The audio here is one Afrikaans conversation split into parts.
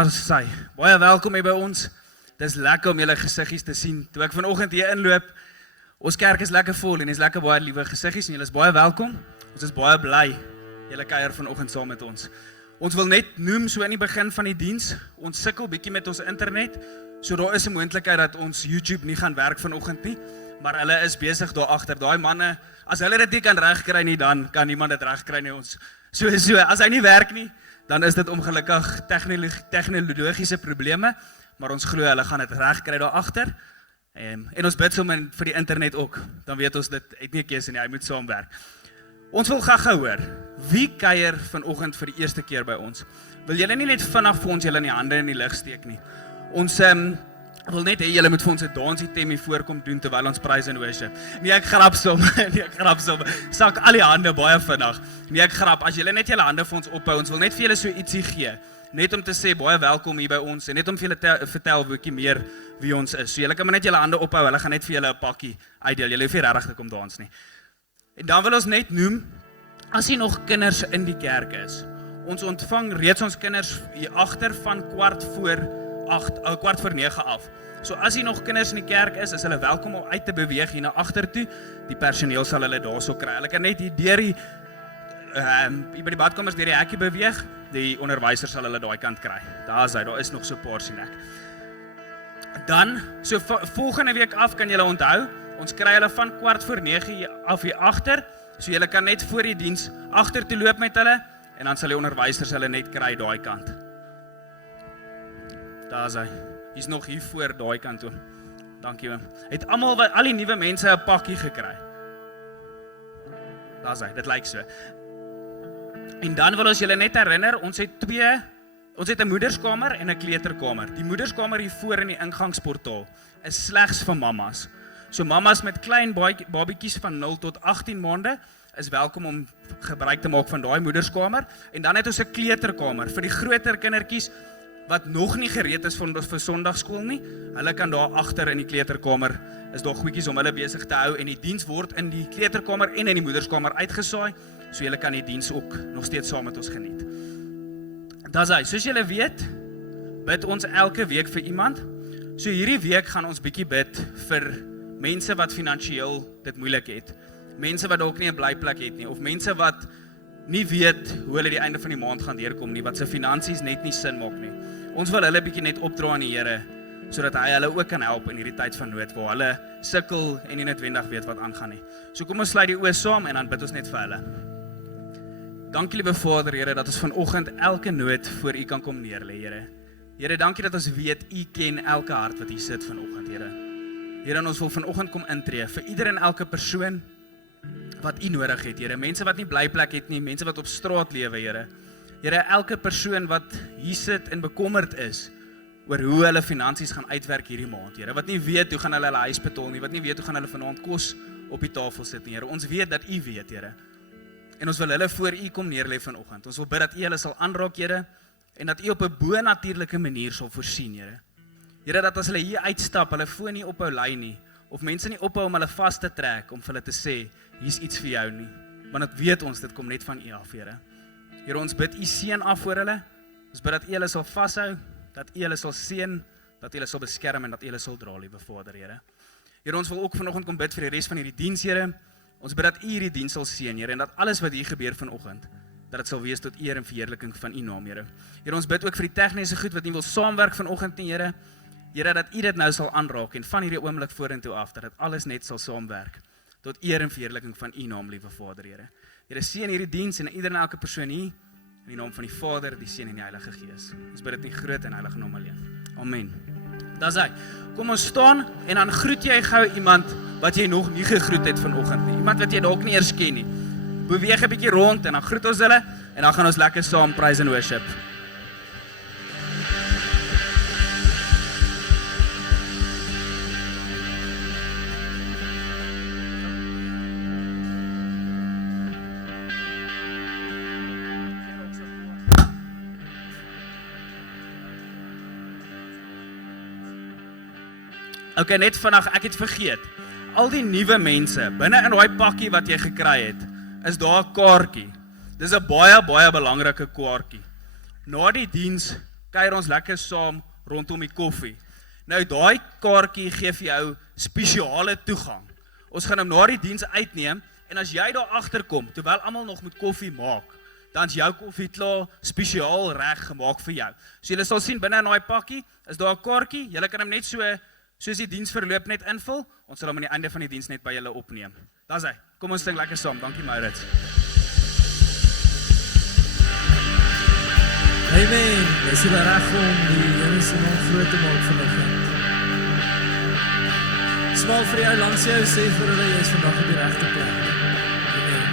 Daar is sy. Baie welkom hier by ons. Dis lekker om julle gesiggies te sien. Toe ek vanoggend hier inloop, ons kerk is lekker vol en is lekker baie liewe gesiggies en julle is baie welkom. Ons is baie bly julle kuier vanoggend saam met ons. Ons wil net noem so in die begin van die diens, ons sukkel bietjie met ons internet, so daar is 'n moontlikheid dat ons YouTube nie gaan werk vanoggend nie, maar hulle is besig daar agter. Daai manne, as hulle dit nie kan regkry nie, dan kan niemand dit regkry nie ons. So as hy nie werk nie, dan is dit ongelukkig tegnologiese probleme, maar ons glo hulle gaan dit regkry daar agter. En ons bid sommer vir die internet ook. Dan weet ons dit het nie 'n keuse nie, hy moet saamwerk. Ons wil gaga hoor. Wie kuier vanoggend vir die eerste keer by ons? Wil julle nie net vinnig vir ons julle in die hande in die lug steek nie? Ons wil net hê julle moet vir ons 'n dansie hier voorkom doen terwyl ons praise and worship. Nee, ek grap som. Sak al die hande baie vinnig. Nee, ek grap. As julle net julle hande vir ons ophou, ons wil net vir julle so ietsie gee. Net om te sê baie welkom hier by ons en net om vir julle vertel 'n bietjie meer wie ons is. So julle kan maar net julle hande ophou. Hulle gaan net vir julle 'n pakkie uitdeel. Julle hoef nie regtig te kom dans nie. En dan wil ons net noem, as jy nog kinders in die kerk is, ons ontvang reeds ons kinders hier agter van 8:45 af. So as jy nog kinders in die kerk is hulle welkom om uit te beweeg hier na agter toe. Die personeel sal hulle daarso kry. Hulle kan net hier deur die by die badkamers deur die hekkie beweeg. Die onderwyser sal hulle daai kant kry. Daar is nog so 'n paar sien ek. Dan, so volgende week af kan julle onthou, ons kry hulle van 8:45 af hier agter, so julle kan net voor die diens agter toe loop met hulle, en dan sal die onderwysers hulle net kry daai kant. Daar is hy. Hy's nog hier voor daai kant toe. Dankie oom. Het al die nuwe mense 'n pakkie gekry? Daar is hy, dit lyk so. En dan wil ons julle net herinner, ons het 'n moederskamer en 'n kleuterkamer. Die moederskamer hier voor in die ingangsportaal is slegs vir mammas. So mammas met klein babietjies van 0 tot 18 maande is welkom om gebruik te maak van daai moederskamer. En dan het ons 'n kleuterkamer vir die groter kindertjies wat nog nie gereed is vir Sondagskool nie. Hulle kan daar agter in die kleuterkamer, is daar goedjies om hulle besig te hou en die diens word in die kleuterkamer en in die moederskamer uitgesaai, so julle kan die diens ook nog steeds saam met ons geniet. Dis hy, soos julle weet, bid ons elke week vir iemand. So hierdie week gaan ons bietjie bid vir mense wat finansiëel dit moeilik het. Mense wat dalk nie 'n blyplek het nie, of mense wat nie weet hoe hulle die einde van die maand gaan deurkom nie, wat se finansies net nie sin maak nie. Ons wil hulle bietjie net opdra aan die Here, sodat hy hulle ook kan help in hierdie tyd van nood, waar hulle sukkel en nie noodwendig weet wat aangaan nie. So kom ons sluit die oë saam en dan bid ons net vir hulle. Dankie liewe Vader, Here, dat ons vanoggend elke nood voor U kan kom neerlê, Here. Here, dankie dat ons weet U ken elke hart wat hier sit vanoggend, Here. Here, en ons wil vanoggend kom intree vir ieder en elke persoon wat U nodig het, Here. Mense wat nie blyplek het nie, mense wat op straat lewe, Here. Here, elke persoon wat hier sit en bekommerd is oor hoe hulle finansies gaan uitwerk hierdie maand, Here. Wat nie weet hoe gaan hulle huis betaal nie, wat nie weet hoe gaan hulle vanaand kos op die tafel sit nie, Here. Ons weet dat U weet, Here. En ons wil hulle voor U kom neerlê vanoggend. Ons wil bid dat U hulle sal aanraak, Here, en dat U op 'n bo-natuurlike manier sal voorsien, Here. Here, dat as hulle hier uitstap, hulle foon nie ophou lei nie, of mense nie ophou om hulle vas te trek, om vir hulle te sê, hier's iets vir jou nie. Want dit weet ons, dit kom net van U af, Here. Here, ons bid U seën af voor hulle. Ons bid dat U hulle sal vashou, dat U hulle sal seën, dat U hulle sal beskerm en dat U hulle sal dra, liewe Vader, Here. Here, ons wil ook vanoggend kom bid vir die res van hierdie diens, Here. Ons bid dat U hierdie diens sal seën, Here, en dat alles wat hier gebeur vanoggend, dat dit sal wees tot eer en verheerliking van U naam, Here. Here, ons bid ook vir die tegniese goed wat nie wil saamwerk vanoggend nie, Here. Here, dat U dit nou sal aanraak en van hierdie oomblik vorentoe af, dat dit alles net sal saamwerk tot eer en verheerliking van U naam, liewe Vader, Here. Here, seën hierdie diens en ieder en elke persoon hier in die naam van die Vader, die Seun en die Heilige Gees. Ons bid dit in groot en heilige naam alleen. Amen. Dis hy. Kom ons staan en dan groet jy gou iemand wat jy nog nie gegroet het vanoggend nie. Iemand wat jy dalk nie eers ken nie. Beweeg 'n bietjie rond en dan groet ons hulle en dan gaan ons lekker saam praise and worship. Okay, net vandag, ek het vergeet. Al die nuwe mense, binne in daai pakkie wat jy gekry het, is daar 'n kaartjie. Dis 'n baie belangrike kaartjie. Na die diens kuier ons lekker saam rondom die koffie. Nou daai kaartjie gee vir jou spesiale toegang. Ons gaan hom na die diens uitneem en as jy daar agterkom, terwyl almal nog moet koffie maak, dan is jou koffie klaar spesiaal reg gemaak vir jou. So julle sal sien binne in daai pakkie, is daar 'n kaartjie, julle kan hom net soos die diens verloop net invul, ons sal hom aan die einde van die diens net by julle opneem. Daar's hy. Kom ons ding lekker saam. Dankie Maurits. Amen. Is jy reg om die Here se naam groot te maak vanoggend? Smaal vir jou langs jou sê vir hulle jy is vandag op die regte plek. Amen.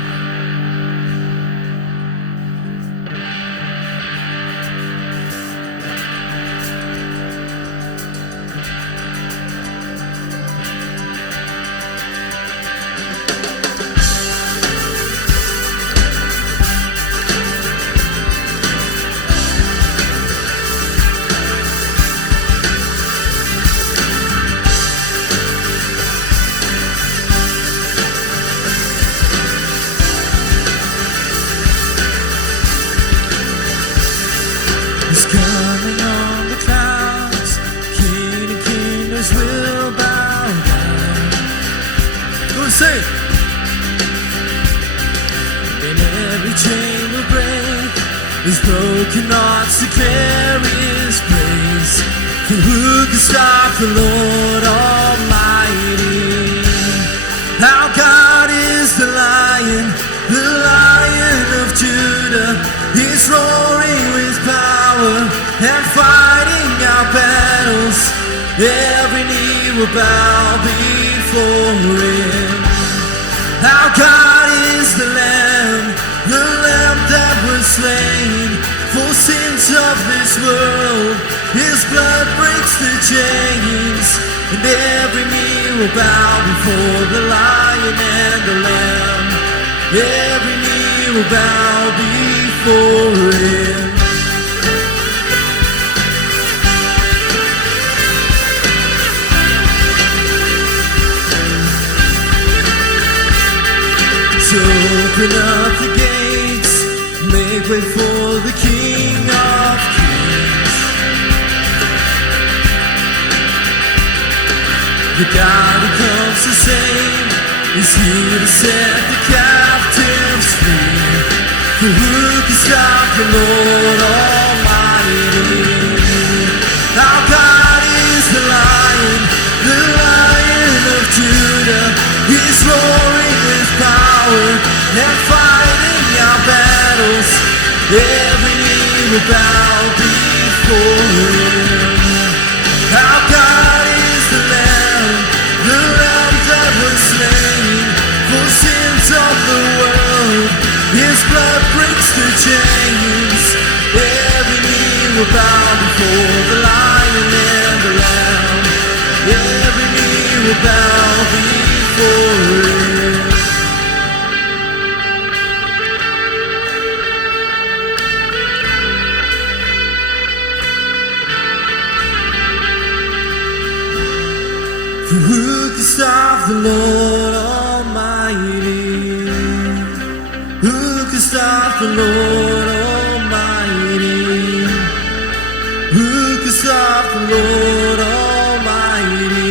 He's coming on the clouds, King and kingdoms will bow down. Go and say it. And every chain will break, His broken hearts declare His praise. For who can stop the Lord Almighty? Our God is the Lion of Judah. He's roaring with power and fighting our battles. Every knee will bow before Him. Our God is the Lamb that was slain for sins of this world. His blood breaks the chains, and every knee will bow before the Lion and the Lamb. Every knee will bow before Him. So open up the gates, make way for the King of Kings. The God who comes to save is here to set the captives free. For who can stop the Lord Almighty? Our God is the Lion of Judah. He's roaring with power and fighting our battles. Every knee will bow before Him. Our God is the Lamb that was slain for sins of the world. His blood breaks the chains. Every knee will bow before the Lion and the Lamb. Every knee will bow before Him. For who can stop the Lord Almighty? Who can stop the Lord Almighty? Who can stop the Lord Almighty?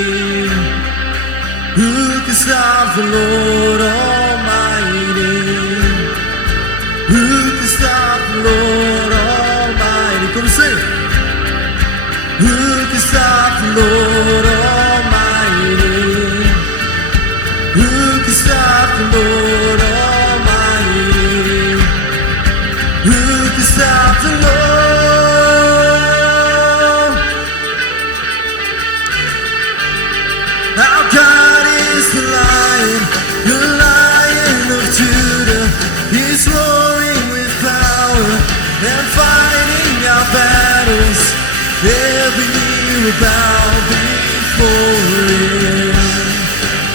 Who can stop the Lord Almighty? Who can stop the Lord Almighty? Come sing it. Who can stop the Lord Almighty? Who can stop the Lord Almighty? Who can stop the Lord? Our God is the Lion of Judah. He's roaring with power and fighting our battles. Every knee will bow before Him.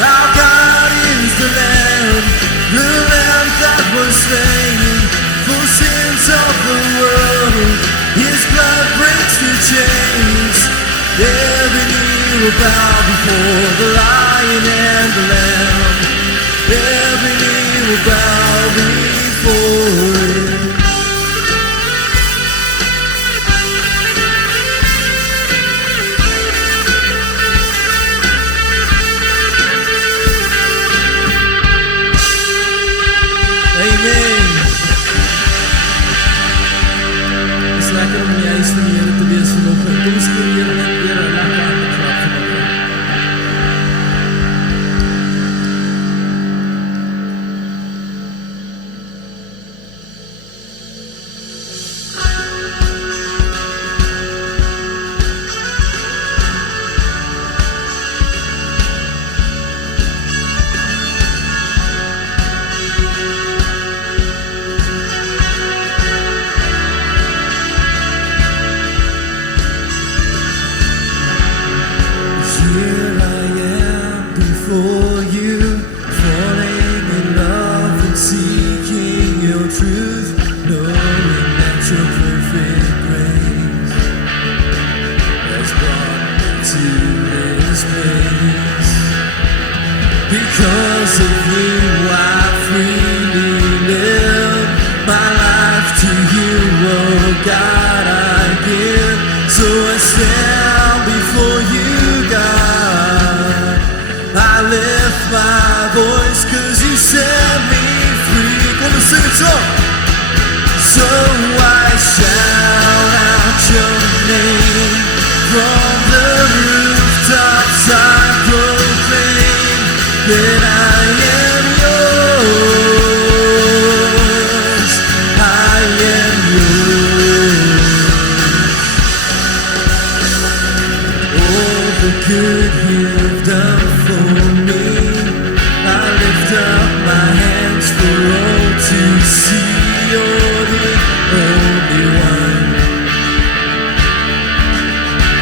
Our God is the Lamb that was slain for sins of the world. His blood breaks the chains. Every knee will bow before the Lion and the Lamb. Every knee will bow before Him. before you, falling in love and seeking your truth, knowing that your perfect grace has brought me to this place. Because of you I freely live, my life to you, oh God, I give. So I stand before you, God, I lift my voice, 'cause you set me free. Gonna sing a song. So I shout out your name from the rooftops, I proclaim that I am yours, I am yours. All the good you've done for me, I lift up my hands for all to see. You're the only one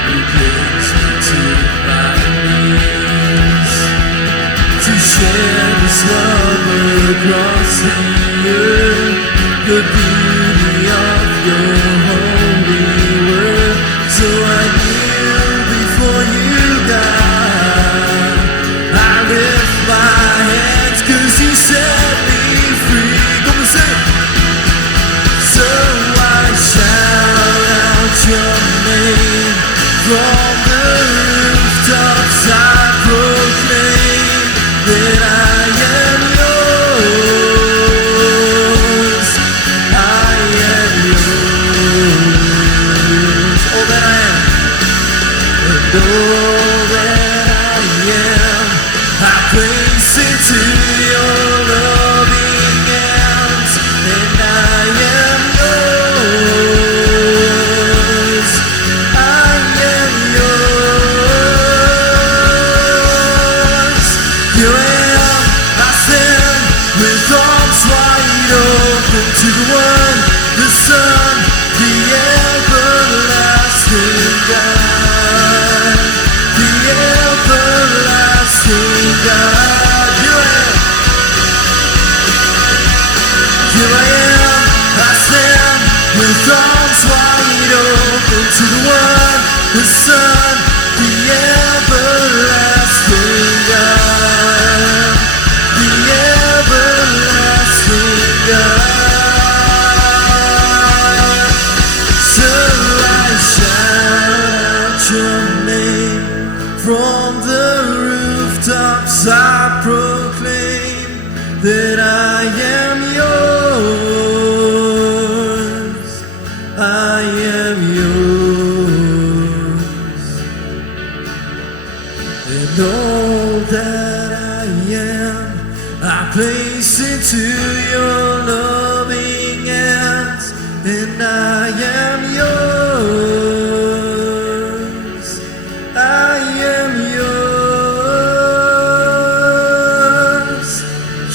who brings me to my knees, to share this love across the earth, the beauty of your holy word. So I kneel before you, God, I lift my hands, 'cause you set me free. Come and sing. So I shout out your name from the rooftops, I proclaim that I am yours, I am yours. All that I am, and all that I am, I place into your loving hands, and I am yours, I am yours. Here I am, I stand with arms wide open to the one, the Son, the everlasting God, the everlasting God. Here I am, I stand with arms wide open to the one, the Son, the everlasting God, the everlasting God. So I shout your name from the rooftops, I proclaim that I am yours, I am yours. And all that I am, I place into your loving hands, and I am yours, I am yours.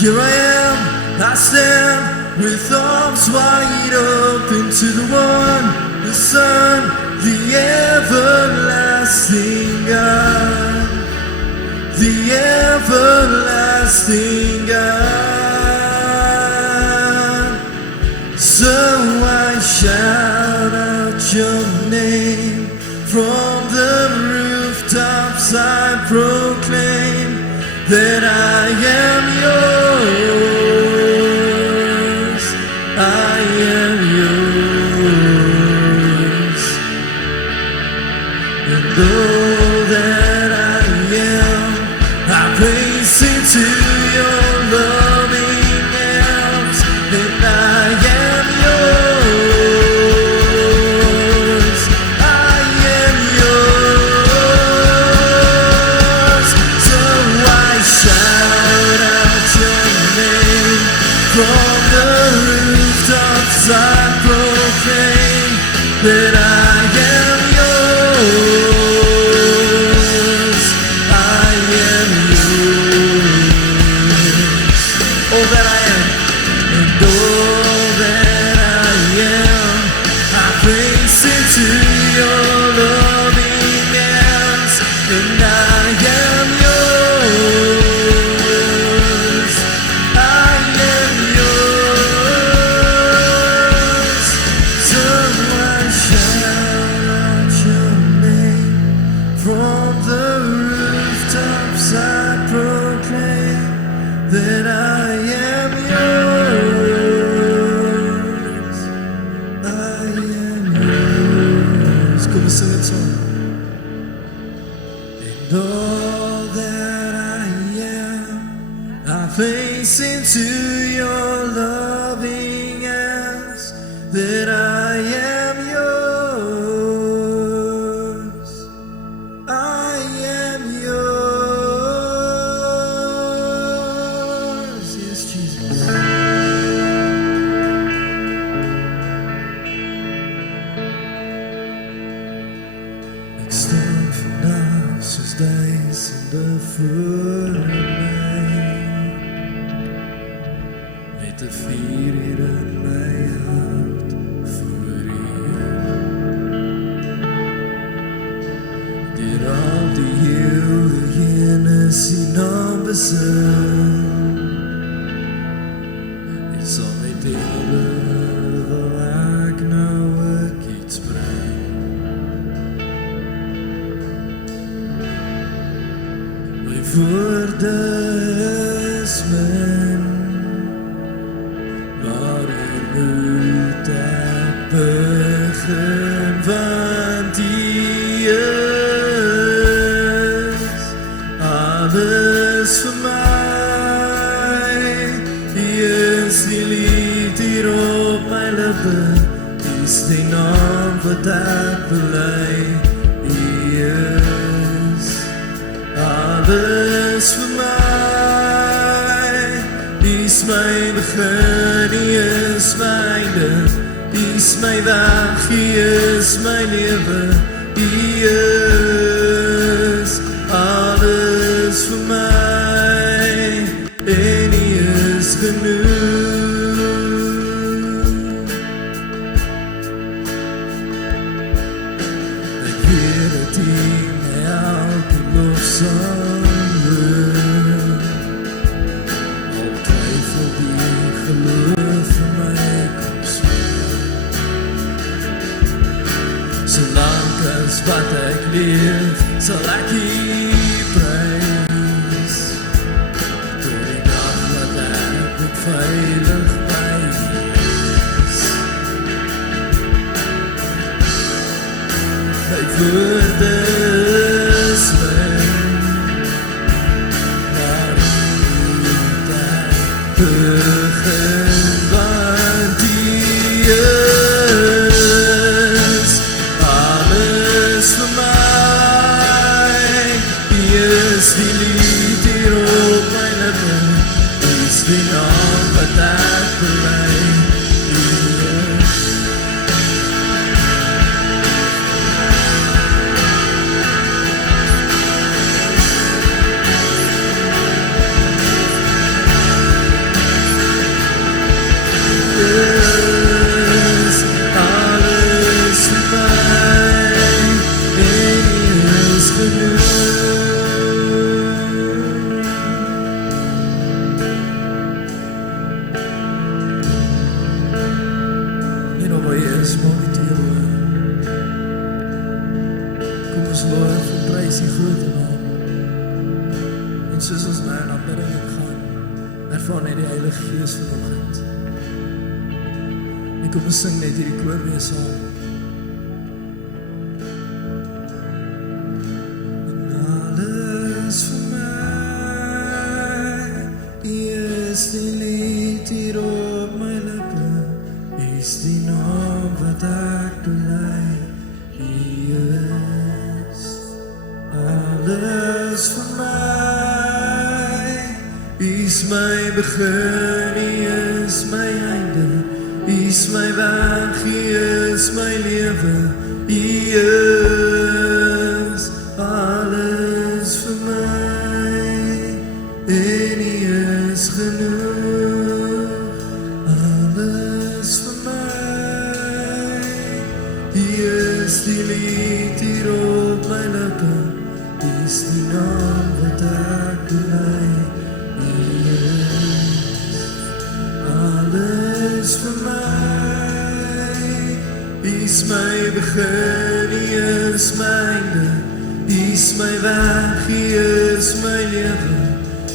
Here I am, I stand with arms wide open to the one, the Son, the everlasting God, the everlasting God. So I shout out your name from the rooftops, I proclaim that I am yours, I am yours. And all that I am, I place into your loving hands, and I am yours, I am yours. So I shout out your name from the rooftops, I proclaim that I am yours, that I am yours. I am yours. Kom ons sing dit saam. And all that I am, I place into your loving hands, that I am yours. I am yours. Yes, Jesus. Ek staan vandag soos duisende voor my, met 'n vuur hier in my hart voor U. Deur al die hele kennis U naam besin, ek sal my dele wil ek nou ook iets bring. My woorde is min, maar hier moet ek begin, want U is alles vir my. U is die lied hier op my lippe, U is die naam wat ek bely. U is alles vir my. U is my begin, U is my einde. U is my weg, U is my lewe. U is alles vir my, en U is genoeg. Ek weet dat U my elke lofsang hoor, al twyfel die geloof vir my kom speel. Solank as wat ek leef, sal ek U prys, tot die dag wat ek ook veilig by U is. My woorde is min, maar moet ek begin, want U is alles vir my. U is die lied hier op my lippe, U is die naam wat ek bely. U is alles vir my, en U is genoeg. Nie nog waar U is, maar met U hoor. Kom ons loof en prys U grote naam. En soos ons nou in aanbidding gaan, ervaar net die Heilige Gees vanoggend. En kom ons sing net hierdie koor weer saam. En alles vir my, U is die lied hier op my lippe, U is die naam wat ek bely. U is alles vir my. U is my begin, U is my einde. U is my weg, U is my lewe. U is alles vir my, en U is genoeg. Alles vir my. U is die lied hier op my lippe, U is die naam wat ek bely. U is alles vir my. U is my begin, U is my einde. U is my weg, U is my lewe.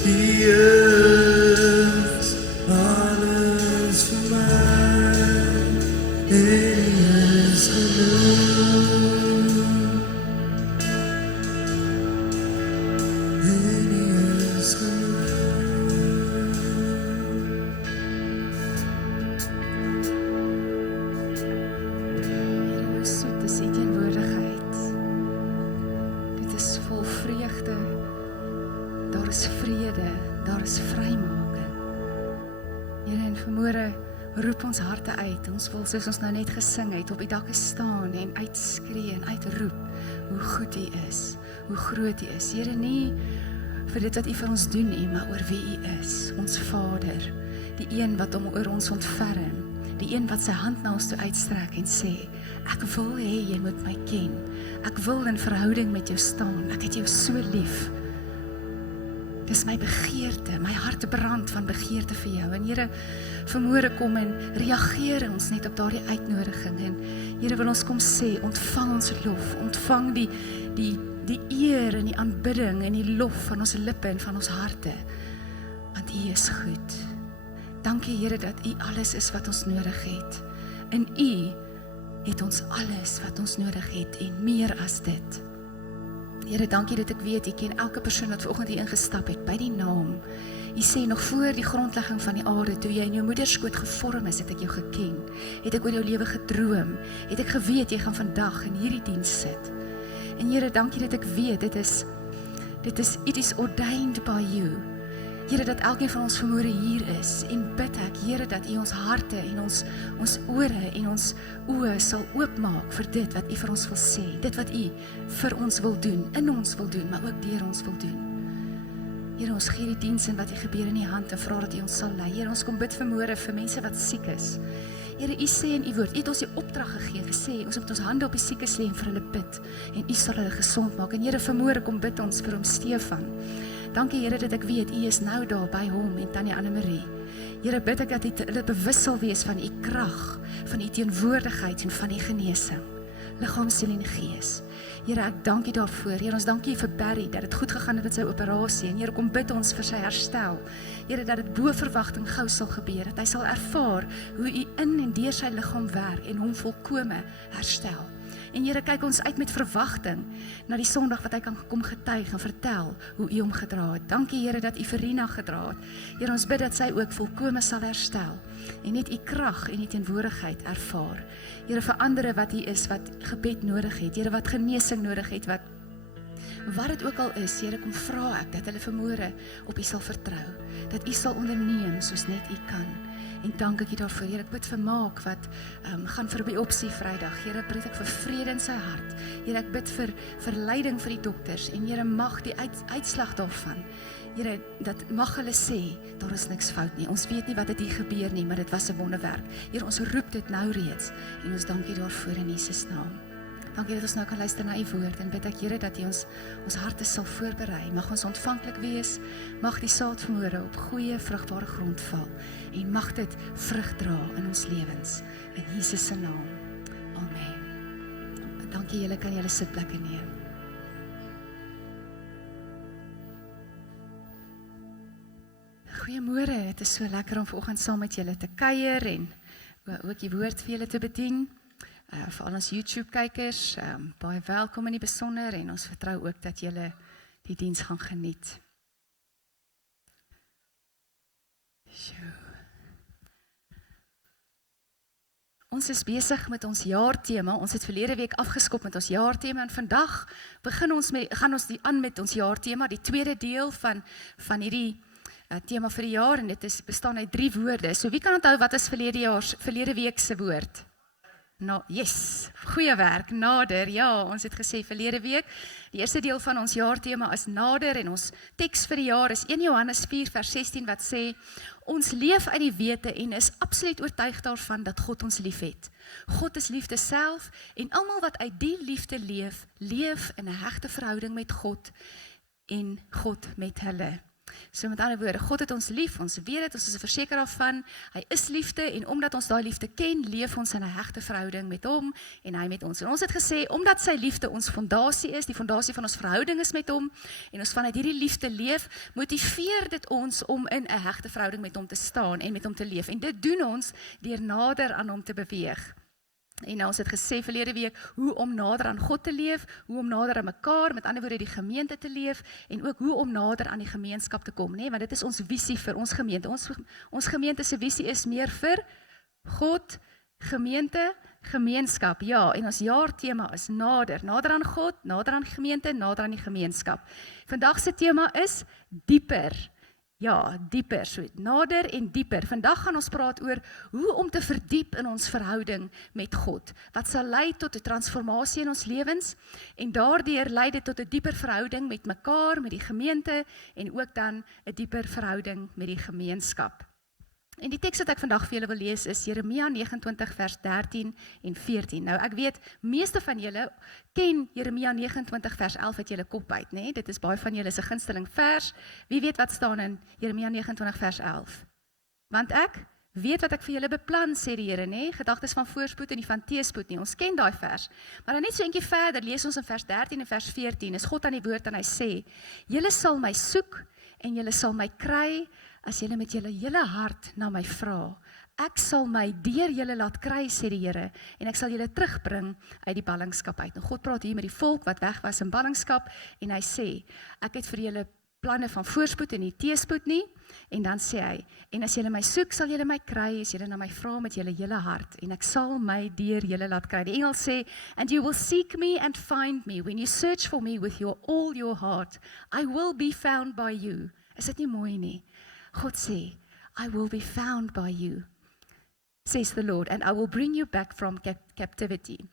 U is is vol vreugde, daar is vrede, daar is vrymaking. Here, en vanmôre roep ons harte uit. Ons wil, soos ons nou net gesing het, op die dakke staan en uitskree en uitroep hoe goed U is, hoe groot U is. Here, nie vir dit wat U vir ons doen nie, maar oor wie U is, ons Vader, die een wat hom oor ons ontferm, die een wat sy hand na ons toe uitstrek en sê, ek wil hê jy moet my ken, ek wil in verhouding met jou staan, ek het jou so lief. Dis my begeerte, my hart brand van begeerte vir jou. En Here, vanmôre kom en reageer ons net op daardie uitnodiging. En Here, wil ons kom sê, ontvang ons lof, ontvang die eer en die aanbidding en die lof van ons lippe en van ons harte. Want U is goed. Dankie Here dat U alles is wat ons nodig het. In U het ons alles wat ons nodig het en meer as dit. Here, dankie dat ek weet, U ken elke persoon wat vanoggend hier ingestap het, by die naam. U sê, nog voor die grondlegging van die aarde, toe jy in jou moederskoot gevorm is, het ek jou geken. Het ek oor jou lewe gedroom. Het ek geweet, jy gaan vandag in hierdie diens sit. En Here, dankie dat ek weet, it is ordained by you. Here, dat elkeen van ons vanmôre hier is, en bid ek, Here, dat U ons harte en ons ore en ons oë sal oopmaak vir dit wat U vir ons wil sê, dit wat U vir ons wil doen, in ons wil doen, maar ook deur ons wil doen. Here, ons gee die diens en wat hier gebeur in U hand en vra dat U ons sal lei. Here, ons kom bid vanmôre vir mense wat siek is. Here, U sê in U woord, U het ons die opdrag gegee, gesê, ons moet ons hande op die siekes lê en vir hulle bid, en U sal hulle gesond maak. En Here, vanmôre kom bid ons vir hom Stefan. Dankie Here dat ek weet, U is nou daar by hom en Tannie Annemarie. Here, bid ek dat hulle bewus sal wees van U krag, van U teenwoordigheid en van U genesing. Liggaam, siel en gees. Here, ek dank U daarvoor. Here, ons dank U vir Barry, dat dit goed gegaan het met sy operasie. En Here, kom bid ons vir sy herstel. Here, dat dit bo verwagting gou sal gebeur, dat hy sal ervaar hoe U in en deur sy liggaam werk en hom volkome herstel. En Here, kyk ons uit met verwagting na die Sondag wat hy kan kom getuig en vertel hoe U hom gedra het. Dankie Here dat U vir Rina gedra het. Here, ons bid dat sy ook volkome sal herstel en net U krag en U teenwoordigheid ervaar. Here, vir ander wat hier is wat gebed nodig het, Here, wat genesing nodig het, wat dit ook al is, Here, kom vra ek dat hulle vanmôre op U sal vertrou, dat U sal onderneem soos net U kan. En dank ek U daarvoor. Here, ek bid vir Maak wat gaan vir biopsie Vrydag. Here, bid ek vir vrede in sy hart. Here, ek bid vir leiding vir die dokters en Here, mag die uitslag daarvan, Here, dat mag hulle sê, daar is niks fout nie. Ons weet nie wat het hier gebeur nie, maar dit was 'n wonderwerk. Here, ons roep dit nou reeds en ons dank U daarvoor in Jesus naam. Dankie dat ons nou kan luister na U woord en bid ek Here dat U ons harte sal voorberei. Mag ons ontvanklik wees, mag die saad vanmôre op goeie vrugbare grond val en mag dit vrug dra in ons lewens. In Jesus se naam. Amen. Dankie julle, kan julle sitplekke neem. Goeiemôre, het is so lekker om vanoggend saam met julle te kuier en ook die woord vir julle te bedien. Vir al ons YouTube-kykers, baie welkom in die besonder en ons vertrou ook dat julle die diens gaan geniet. Ons is besig met ons jaartema. Ons het verlede week afgeskop met ons jaartema en vandag gaan ons aan met ons jaartema, die tweede deel van hierdie tema vir die jaar en dit bestaan uit 3 woorde. So wie kan onthou wat is verlede week se woord? Yes, goeie werk, nader. Ja, ons het gesê verlede week, die eerste deel van ons jaartema is nader en ons teks vir die jaar is 1 Johannes 4 vers 16 wat sê, ons leef uit die wete en is absoluut oortuig daarvan dat God ons lief het. God is liefde self en almal wat uit die liefde leef, leef in 'n hegte verhouding met God en God met hulle. So met ander woorde, God het ons lief, ons weet dit, ons is verseker daarvan, hy is liefde en omdat ons daai liefde ken, leef ons in 'n hegte verhouding met hom en hy met ons. En ons het gesê, omdat sy liefde ons fondasie is, die fondasie van ons verhouding is met hom en ons vanuit hierdie liefde leef, motiveer dit ons om in 'n hegte verhouding met hom te staan en met hom te leef. En dit doen ons deur nader aan hom te beweeg. En nou ons het gesê verlede week hoe om nader aan God te leef, hoe om nader aan mekaar, met ander woorde die gemeente te leef en ook hoe om nader aan die gemeenskap te kom, nee, want dit is ons visie vir ons gemeente. Ons gemeente se visie is meer vir God Gemeente, gemeenskap, ja, en ons jaartema is nader aan God, nader aan gemeente, nader aan die gemeenskap. Vandag se tema is dieper. Ja, dieper, so nader en dieper. Vandag gaan ons praat oor hoe om te verdiep in ons verhouding met God. Wat sal lei tot 'n transformasie in ons lewens en daardeur lei dit tot 'n dieper verhouding met mekaar, met die gemeente en ook dan 'n dieper verhouding met die gemeenskap. En die teks wat ek vandag vir julle wil lees is Jeremia 29 vers 13 en 14. Nou ek weet, meeste van julle ken Jeremia 29 vers 11 uit julle kop uit, né? Dit is baie van julle se gunsteling vers. Wie weet wat staan in Jeremia 29 vers 11? Want ek weet wat ek vir julle beplan, sê die Here, né? Gedagtes van voorspoed en nie van teëspoed nie. Ons ken daai vers. Maar dan net so eentjie verder, lees ons in vers 13 en vers 14. Is God aan die woord en hy sê: "Julle sal my soek en julle sal my kry as julle met julle hele hart na my vra. Ek sal my deur julle laat kry, sê die Here, en ek sal julle terugbring uit die ballingskap uit." En God praat hier met die volk wat weg was in ballingskap en hy sê: "Ek het vir julle planne van voorspoed en nie teëspoed nie." En dan sê hy: "En as julle my soek, sal julle my kry as julle na my vra met julle hele hart, en ek sal my deur julle laat kry." Die Engels sê: "And you will seek me and find me when you search for me with all your heart. I will be found by you." Is dit nie mooi nie? God sê, "I will be found by you, says the Lord, and I will bring you back from captivity."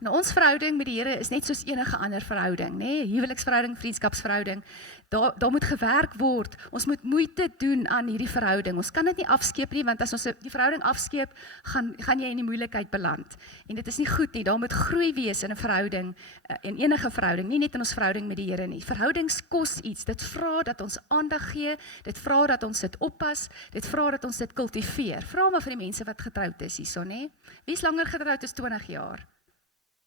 Nou ons verhouding met die Here is net soos enige ander verhouding, né? Huweliksverhouding, vriendskapsverhouding. Daar moet gewerk word. Ons moet moeite doen aan hierdie verhouding. Ons kan dit nie afskeep nie, want as ons die verhouding afskeep, gaan jy in die moeilikheid beland. En dit is nie goed nie. Daar moet groei wees in 'n verhouding, in enige verhouding, nie net in ons verhouding met die Here nie. Verhoudings kos iets. Dit vra dat ons aandag gee, dit vra dat ons dit oppas, dit vra dat ons dit kultiveer. Vra maar vir die mense wat getroud is hierso, né? Wie is langer getroud as 20 jaar?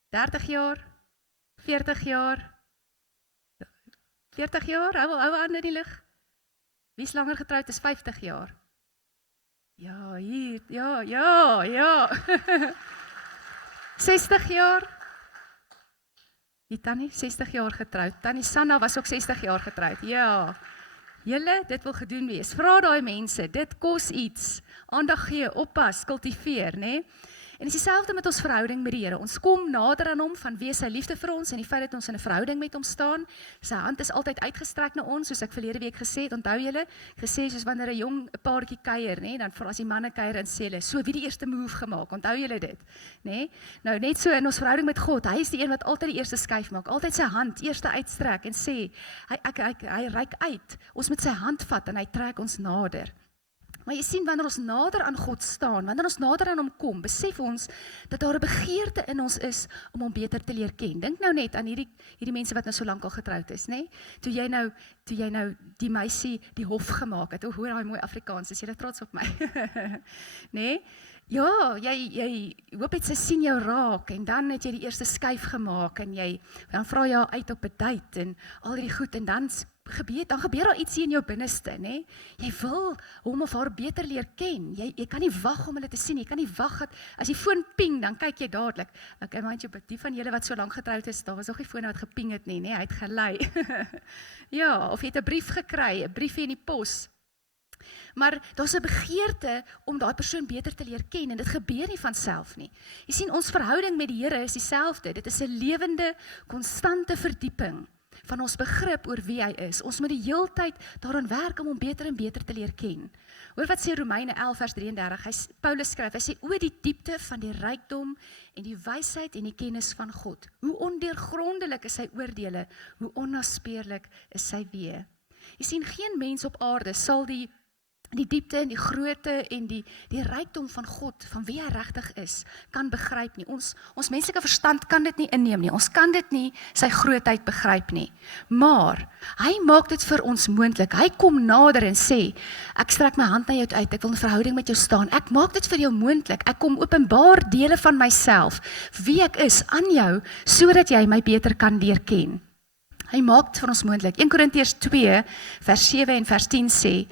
30 jaar? 40 jaar? 40 jaar? Hou aan in die lig. Wie is langer getroud as 50 jaar? Ja, hier, ja. 60 jaar? Die Tannie, 60 jaar getroud. Tannie Sanna was ook 60 jaar getroud. Ja. Julle, dit wil gedoen wees. Vra daai mense, dit kos iets. Aandag gee, oppas, kultiveer, né? En dit is dieselfde met ons verhouding met die Here. Ons kom nader aan hom vanweë sy liefde vir ons en die feit dat ons in 'n verhouding met hom staan. Sy hand is altyd uitgestrek na ons, soos ek verlede week gesê het. Onthou julle, gesê soos wanneer 'n jong paartjie kuier, nê, dan vra as die manne kuier en sê hulle, "So wie die eerste move gemaak?" Onthou julle dit, nê? Nou net so in ons verhouding met God, hy is die een wat altyd die eerste skuif maak, altyd sy hand eerste uitstrek en sê, hy reik uit. Ons moet sy hand vat en hy trek ons nader. Maar jy sien, wanneer ons nader aan God staan, wanneer ons nader aan hom kom, besef ons dat daar 'n begeerte in ons is om hom beter te leer ken. Dink nou net aan hierdie mense wat nou so lank al getroud is, né? Toe jy nou die meisie die hof gemaak het. O, hoor daai mooi Afrikaans, is jy trots op my? Né? Ja, jy hoop het sy sien jou raak en dan het jy die eerste skuif gemaak en dan vra jy haar uit op 'n date en al die goed en dan gebeur daar ietsie in jou binneste, né? Jy wil hom of haar beter leer ken. Jy kan nie wag om hulle te sien. Jy kan nie wag dat as die foon ping, dan kyk jy dadelik. Okay, mandjie, die van julle wat so lank getroud is, daar was nog nie foon wat geping het nie, hy het gelei. Ja, of jy het 'n brief gekry, 'n briefie in die pos. Maar daar's 'n begeerte om daai persoon beter te leer ken en dit gebeur nie van self nie. Jy sien, ons verhouding met die Here is dieselfde. Dit is 'n lewende, konstante verdieping van ons begrip oor wie hy is. Ons moet die heeltyd daaraan werk om hom beter en beter te leer ken. Hoor wat sê Romeine 11 vers 33. Paulus skryf, hy sê, "O die diepte van die rykdom en die wysheid en die kennis van God. Hoe ondeurgrondelik is sy oordeele, hoe onnaspeurlik is sy weë." Jy sien, geen mens op aarde sal die diepte en die grootte en die rykdom van God, van wie hy regtig is, kan begryp nie. Ons menslike verstand kan dit nie inneem nie. Ons kan dit nie, sy grootheid begryp nie. Maar, hy maak dit vir ons moontlik. Hy kom nader en sê, "Ek strek my hand na jou uit, ek wil 'n verhouding met jou staan. Ek maak dit vir jou moontlik. Ek kom openbaar dele van myself, wie ek is, aan jou, sodat jy my beter kan leer ken." Hy maak dit vir ons moontlik. 1 Korintiërs 2 vers 7 en vers 10 sê,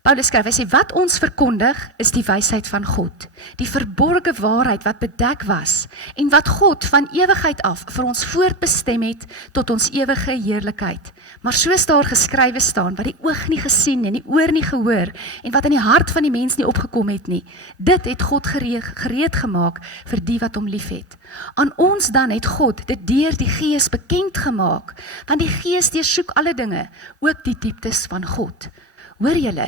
Paulus skryf, hy sê, wat ons verkondig is die wysheid van God, die verborge waarheid wat bedek was, en wat God van ewigheid af vir ons voortbestem het tot ons ewige heerlikheid. Maar soos daar geskrywe staan, wat die oog nie gesien en die oor nie gehoor, en wat in die hart van die mens nie opgekom het nie, dit het God gereed gemaak vir die wat hom liefhet. Aan ons dan het God dit deur die Gees bekend gemaak, want die Gees deursoek alle dinge, ook die dieptes van God. Hoor julle,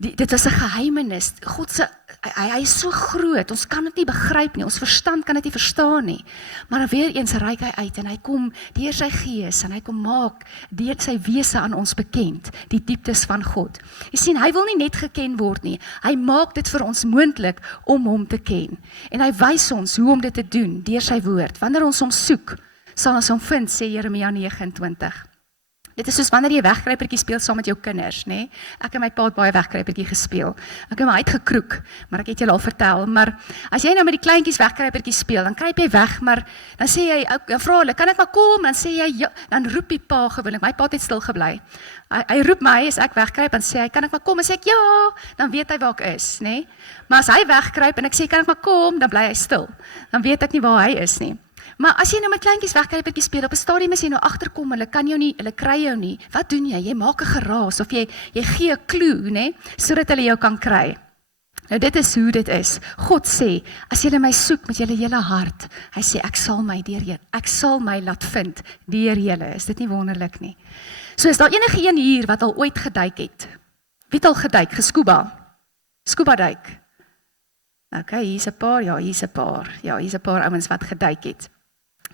dit was 'n geheimenis. God se hy is so groot, ons kan dit nie begryp nie, ons verstand kan dit nie verstaan nie. Maar weer eens reik hy uit en hy kom deur sy Gees en hy kom maak deur sy wese aan ons bekend, die dieptes van God. Jy sien, hy wil nie net geken word nie. Hy maak dit vir ons moontlik om hom te ken. En hy wys ons hoe om dit te doen deur sy woord. Wanneer ons hom soek, sal ons hom vind, sê Jeremia 29. Dit is soos wanneer jy wegkruipertjie speel saam met jou kinders, nê? Ek en my pa het baie wegkruipertjie gespeel. Ek het my uitgekroek, maar ek het julle al vertel, maar as jy nou met die kleintjies wegkruipertjie speel, dan kruip jy weg, maar dan sê jy, dan vra hulle, kan ek maar kom? Dan sê jy, ja, dan roep die pa gewoonlik, my pa het stil gebly. Hy roep my, as ek wegkruip, dan sê hy, kan ek maar kom? Dan sê ek, ja, dan weet hy waar ek is, nê? Maar as hy wegkruip en ek sê, kan ek maar kom? Dan bly hy stil. Dan weet ek nie waar hy is nie. Maar as jy nou met kleintjies wegkruipertjie speel, op 'n stadium as jy nou agterkom, hulle kry jou nie. Wat doen jy? Jy maak 'n geraas of jy gee 'n klou, nê, sodat hulle jou kan kry. Nou dit is hoe dit is. God sê, as julle my soek met julle hele hart, hy sê ek sal my laat vind deur julle. Is dit nie wonderlik nie? So is daar enige een hier wat al ooit geduik het? Wie het al geduik? Scuba duik. Okay, hier's 'n paar, ja, hier's 'n paar ouens wat geduik het.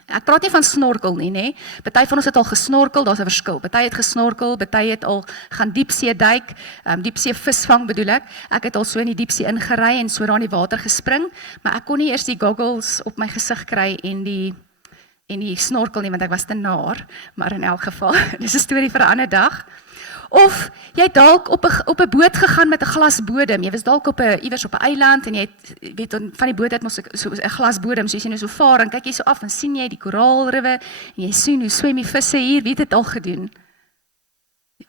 Ek praat nie van snorkel nie, nê? Party van ons het al gesnorkel, daar's 'n verskil. Party het gesnorkel, party het al gaan diepsee duik, diepsee visvang bedoel ek. Ek het al so in die diepsee ingery en so daar in die water gespring, maar ek kon nie eers die goggles op my gesig kry en die snorkel nie, want ek was te naar, maar in elk geval, dis 'n storie vir 'n ander dag. Of jy het dalk op 'n boot gegaan met 'n glas bodem. Jy was dalk iewers op 'n eiland en jy het weet van die boot het mos so 'n glas bodem, soos jy nou so vaar en kyk jy so af en sien jy die koraalriwe en jy sien hoe swem die visse hier. Wie het dit al gedoen?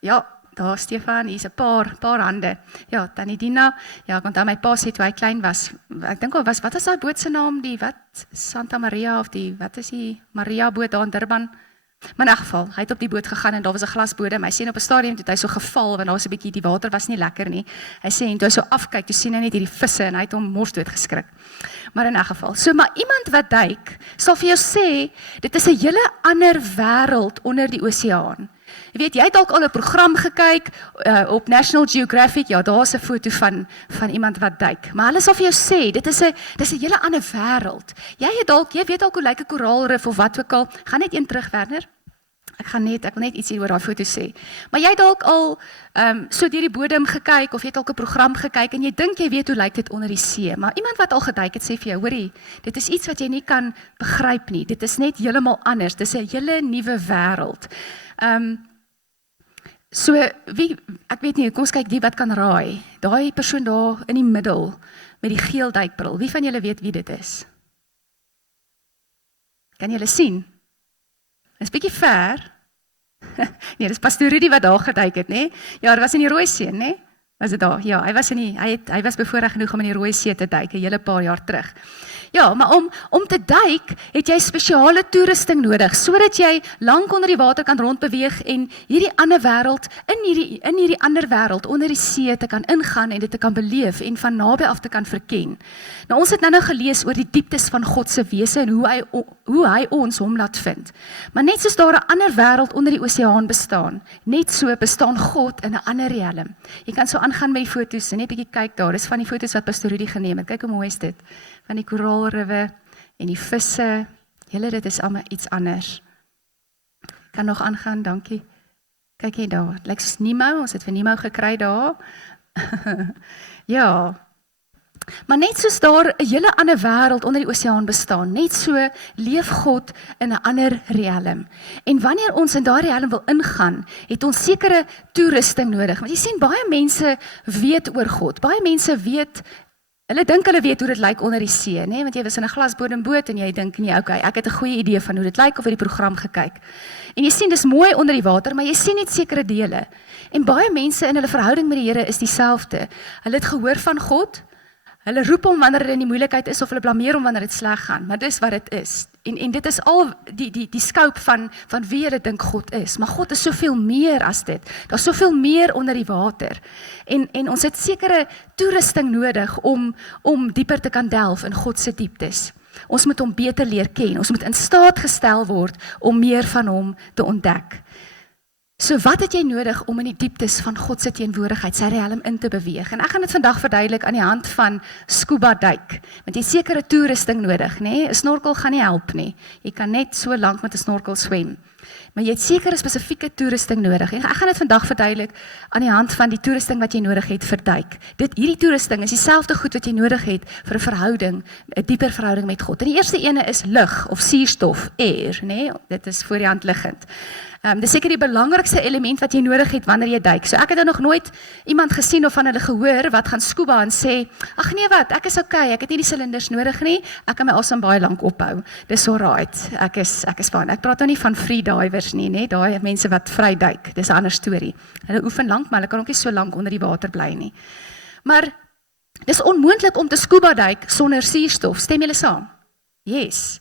Ja, daar Stefan, hier's 'n paar hande. Ja, Tannie Dina. Ja, ek onthou my pa sê toe hy klein was. Ek dink wat was daai boot se naam? Santa Maria of wat is die Maria boot daar in Durban? Maar in 'n geval, hy het op die boot gegaan en daar was 'n glasbodem. Hy sien op 'n stadium toe hy so geval want daar was 'n bietjie die water was nie lekker nie. Hy sê en toe hy so afkyk, toe sien hy net hierdie visse en hy het hom mors dood geskrik. Maar in 'n geval, so maar iemand wat duik, sal vir jou sê dit is 'n hele ander wêreld onder die oseaan. Jy weet, jy het dalk al 'n program gekyk op National Geographic. Ja, daar's 'n foto van iemand wat duik. Maar hulle sal vir jou sê dit is 'n hele ander wêreld. Jy weet dalk hoe lyk 'n koraalrif of wat ook al. Gaan net een terug, Werner. Ek wil net iets hier oor daai foto sê. Maar jy het dalk al so deur die bodem gekyk of jy het dalk 'n program gekyk en jy dink jy weet hoe lyk dit onder die see. Maar iemand wat al geduik het sê vir jou, hoorie, dit is iets wat jy nie kan begryp nie. Dit is net heeltemal anders. Dit is 'n hele nuwe wêreld. So ek weet nie, kom ons kyk wie wat kan raai. Daai persoon daar in die middel met die geel duikbril. Wie van julle weet wie dit is? Kan julle sien? Dis bietjie ver. Nee, dis Pastoor Rudy wat daar geduik het, nê? Ja, dit was in die Rooi See, nê? Was dit daar? Ja, hy was bevoorreg genoeg om in die Rooi See te duik 'n hele paar jaar terug. Ja, maar om te duik het jy spesiale toerusting nodig sodat jy lank onder die water kan rondbeweeg en hierdie ander wêreld in hierdie ander wêreld onder die see te kan ingaan en dit te kan beleef en van naby af te kan verken. Nou ons het nou gelees oor die dieptes van God se wese en hoe hy ons hom laat vind. Maar net soos daar 'n ander wêreld onder die oseaan bestaan, net so bestaan God in 'n ander riem. Jy kan so aangaan met die foto's en net 'n bietjie kyk daar. Dis van die foto's wat Pastoor Rudy geneem het. Kyk hoe mooi is dit. Van die koraalriwe en die visse. Julle, dit is almal iets anders. Kan nog aangaan, dankie. Kyk hier daar. Lyk soos Nemo, ons het vir Nemo gekry daar. Ja. Maar net soos daar 'n hele ander wêreld onder die oseaan bestaan, net so leef God in 'n ander riem. En wanneer ons in daardie riem wil ingaan, het ons sekere toerusting nodig. Want jy sien, baie mense weet oor God. Baie mense weet Hulle dink hulle weet hoe dit lyk onder die see, nê? Want jy was in 'n glasbodemboot en jy dink nee, okay, ek het 'n goeie idee van hoe dit lyk of het die program gekyk. En jy sien dis mooi onder die water, maar jy sien net sekere dele. En baie mense in hulle verhouding met die Here is dieselfde. Hulle het gehoor van God. Hulle roep hom wanneer hulle in die moeilikheid is of hulle blameer hom wanneer dit sleg gaan, maar dis wat dit is. En dit is al die scope van wie hulle dink God is. Maar God is soveel meer as dit. Daar's soveel meer onder die water. En ons het sekere toerusting nodig om dieper te kan delf in God se dieptes. Ons moet hom beter leer ken. Ons moet in staat gestel word om meer van hom te ontdek. So wat het jy nodig om in die dieptes van God se teenwoordigheid, sy riem in te beweeg? En ek gaan dit vandag verduidelik aan die hand van scuba duik. Want jy het sekere toerusting nodig, nê? 'n Snorkel gaan nie help nie. Jy kan net so lank met 'n snorkel swem. Maar jy het sekere spesifieke toerusting nodig. En ek gaan dit vandag verduidelik aan die hand van die toerusting wat jy nodig het vir duik. Hierdie toerusting is dieselfde goed wat jy nodig het vir 'n verhouding, 'n dieper verhouding met God. En die eerste ene is lug of suurstof, air, nê? Dit is voor die hand liggend. Dis seker die belangrikste element wat jy nodig het wanneer jy duik. So ek het nog nooit iemand gesien of van hulle gehoor wat gaan scuba en sê, ag nee wat, ek is okay, ek het nie die silinders nodig nie, ek kan my asem baie lank ophou. Dis alright, ek is fine. Ek praat nou nie van free divers nie, nê, daai mense wat vry duik, dis 'n ander storie. Hulle oefen lank, maar hulle kan ook nie so lank onder die water bly nie. Maar dis onmoontlik om te scuba duik sonder suurstof, stem julle saam? Yes.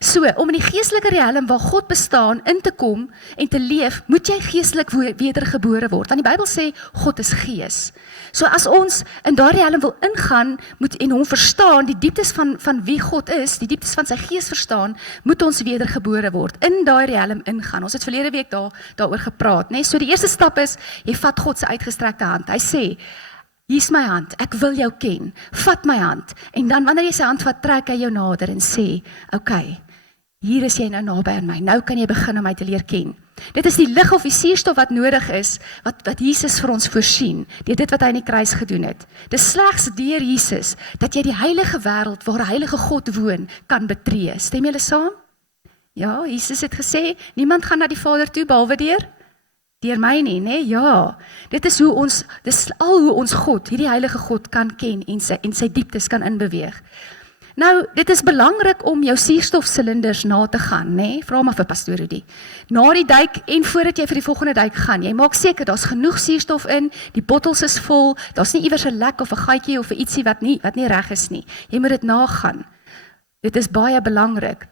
So, om in die geestelike riem waar God bestaan in te kom en te leef, moet jy geestelik wedergebore word. Want die Bybel sê, God is gees. So as ons in daardie riem wil ingaan, en hom verstaan, die dieptes van wie God is, die dieptes van sy gees verstaan, moet ons wedergebore word, in daardie riem ingaan. Ons het verlede week daaroor gepraat, né? So die eerste stap is, jy vat God se uitgestrekte hand. Hy sê, hier's my hand, ek wil jou ken, vat my hand. En dan wanneer jy sy hand vat, trek hy jou nader en sê, okay, hier is jy nou naby aan my, nou kan jy begin om my te leer ken. Dit is die lig of die suurstof wat nodig is, wat Jesus vir ons voorsien, deur dit wat hy in die kruis gedoen het. Dit is slegs deur Jesus, dat jy die heilige wêreld, waar 'n heilige God woon, kan betree. Stem julle saam? Ja, Jesus het gesê, niemand gaan na die Vader toe, behalwe deur my nie, né? Ja, dis al hoe ons God, hierdie heilige God kan ken en sy dieptes kan inbeweeg. Nou, dit is belangrik om jou suurstofsilinders na te gaan, né? Vra maar vir Pastoor Rudy. Na die duik en voordat jy vir die volgende duik gaan, jy maak seker daar's genoeg suurstof in, die bottels is vol, daar's nie iewers 'n lek of 'n gaatjie of 'n ietsie wat nie reg is nie. Jy moet dit nagaan. Dit is baie belangrik.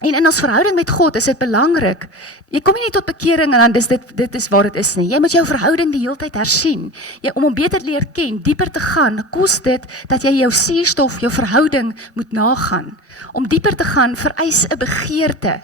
En in ons verhouding met God is dit belangrik. Jy kom nie net tot bekering en dan dit is waar dit is nie. Jy moet jou verhouding die hele tyd hersien. Om hom beter leer ken, dieper te gaan, kos dit dat jy jou suurstof, jou verhouding moet nagaan. Om dieper te gaan vereis 'n begeerte.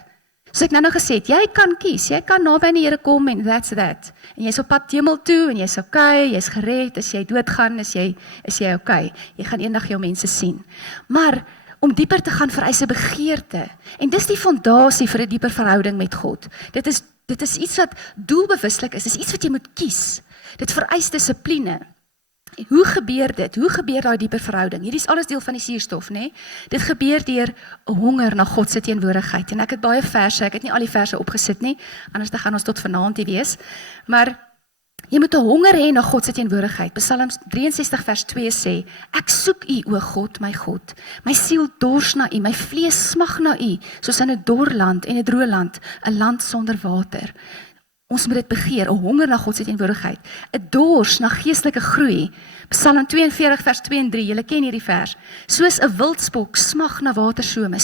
Soos ek nou gesê het, jy kan kies, jy kan naby aan die Here kom en that's that. En jy's op pad hemel toe en jy's okay, jy's gered, as jy doodgaan, is jy okay. Jy gaan eendag jou mense sien. Maar om dieper te gaan vereis 'n begeerte. En dis die fondasie vir 'n dieper verhouding met God. Dit is iets wat doelbewuslik is. Dis iets wat jy moet kies. Dit vereis dissipline. Hoe gebeur dit? Hoe gebeur daai dieper verhouding? Hierdie is alles deel van die suurstof, né? Dit gebeur deur 'n honger na God se teenwoordigheid. En ek het baie verse, ek het nie al die verse opgesit nie, anders dan gaan ons tot vanaand wees. Maar jy moet 'n honger hê na God se teenwoordigheid. Psalms 63 vers 2 sê, ek soek U, o God, my God. My siel dors na U, my vlees smag na U, soos in 'n dor land en 'n droë land, 'n land sonder water. Ons moet dit begeer, 'n honger na God se teenwoordigheid, 'n dors na geestelike groei. Psalm 42 vers 2 en 3, julle ken hierdie vers. Soos 'n wildspok smag na waterstrome,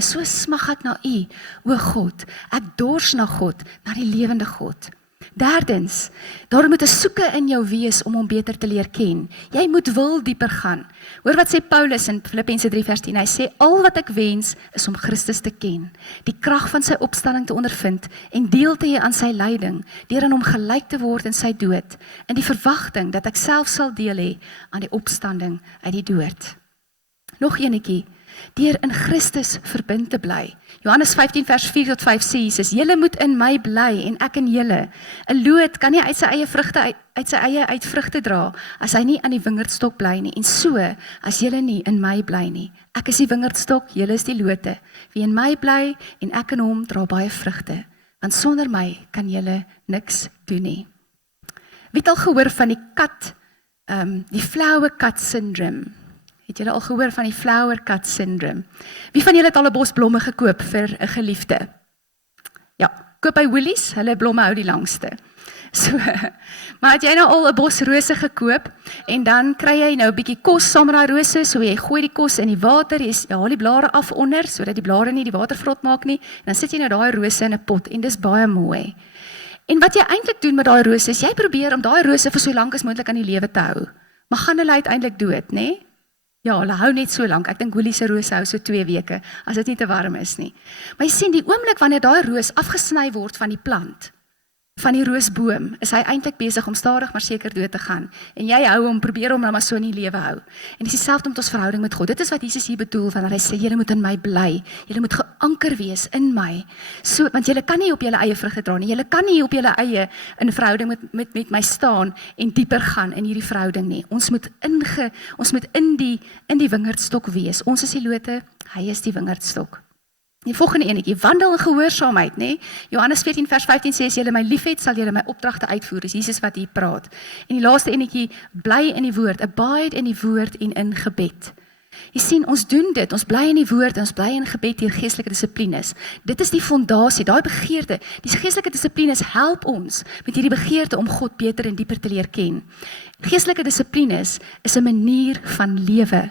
so smag ek na U, o God. Ek dors na God, na die lewende God. Derdens, daar moet 'n soeke in jou wees om hom beter te leer ken. Jy moet wil dieper gaan. Hoor wat sê Paulus in Filippense 3 vers 10. Hy sê, al wat ek wens is om Christus te ken, die krag van sy opstanding te ondervind en deel te hê aan sy lyding, deur aan hom gelyk te word in sy dood, in die verwagting dat ek self sal deel hê aan die opstanding uit die dood. Nog enetjie. Deur in Christus verbind te bly. Johannes 15 vers 4 tot 5 sê Jesus, julle moet in my bly en ek in julle. 'n Loot kan nie uit sy eie vrugte dra as hy nie aan die wingerdstok bly nie. En so, as julle nie in my bly nie. Ek is die wingerdstok, julle is die lote. Wie in my bly en ek in hom dra baie vrugte. Want sonder my kan julle niks doen nie. Wie het al gehoor van die flower cut syndrome? Het julle al gehoor van die flower cut syndrome? Wie van julle het al 'n bos blomme gekoop vir 'n geliefde? Ja, koop by Woolies, hulle blomme hou die langste. So, maar het jy nou al 'n bos rose gekoop en dan kry jy nou 'n bietjie kos saam met daai rose, so jy gooi die kos in die water, jy haal die blare af onder sodat die blare nie die water vrot maak nie, en dan sit jy nou daai rose in 'n pot en dis baie mooi. En wat jy eintlik doen met daai rose is jy probeer om daai rose vir so lank as moontlik aan die lewe te hou. Maar gaan hulle uiteindelik dood, nê? Ja, hulle hou net so lank. Ek dink Woolies se rose hou so 2 weke as dit nie te warm is nie. Maar jy sien die oomblik wanneer daai roos afgesny word van die plant, van die roosboom, is hy eintlik besig om stadig maar seker dood te gaan. En jy hou hom, probeer hom nou maar so in die lewe hou. En dis dieselfde met ons verhouding met God. Dit is wat Jesus hier bedoel wanneer hy sê, julle moet in my bly. Julle moet geanker wees in my. So, want julle kan nie op julle eie vrugte dra nie. Julle kan nie op julle eie in verhouding met my staan en dieper gaan in hierdie verhouding nie. Ons moet in die wingerdstok wees. Ons is die lote, hy is die wingerdstok. Die volgende enetjie, wandel in gehoorsaamheid, nê? Johannes 14 vers 15 sê, as julle my liefhet, sal julle my opdragte uitvoer. Dis Jesus wat hier praat. En die laaste enetjie, bly in die woord, abide in die woord en in gebed. Jy sien, ons doen dit, ons bly in die woord en ons bly in gebed deur geestelike dissiplines. Dit is die fondasie, daai begeerte. Die geestelike dissiplines help ons met hierdie begeerte om God beter en dieper te leer ken. Geestelike dissiplines is 'n manier van lewe.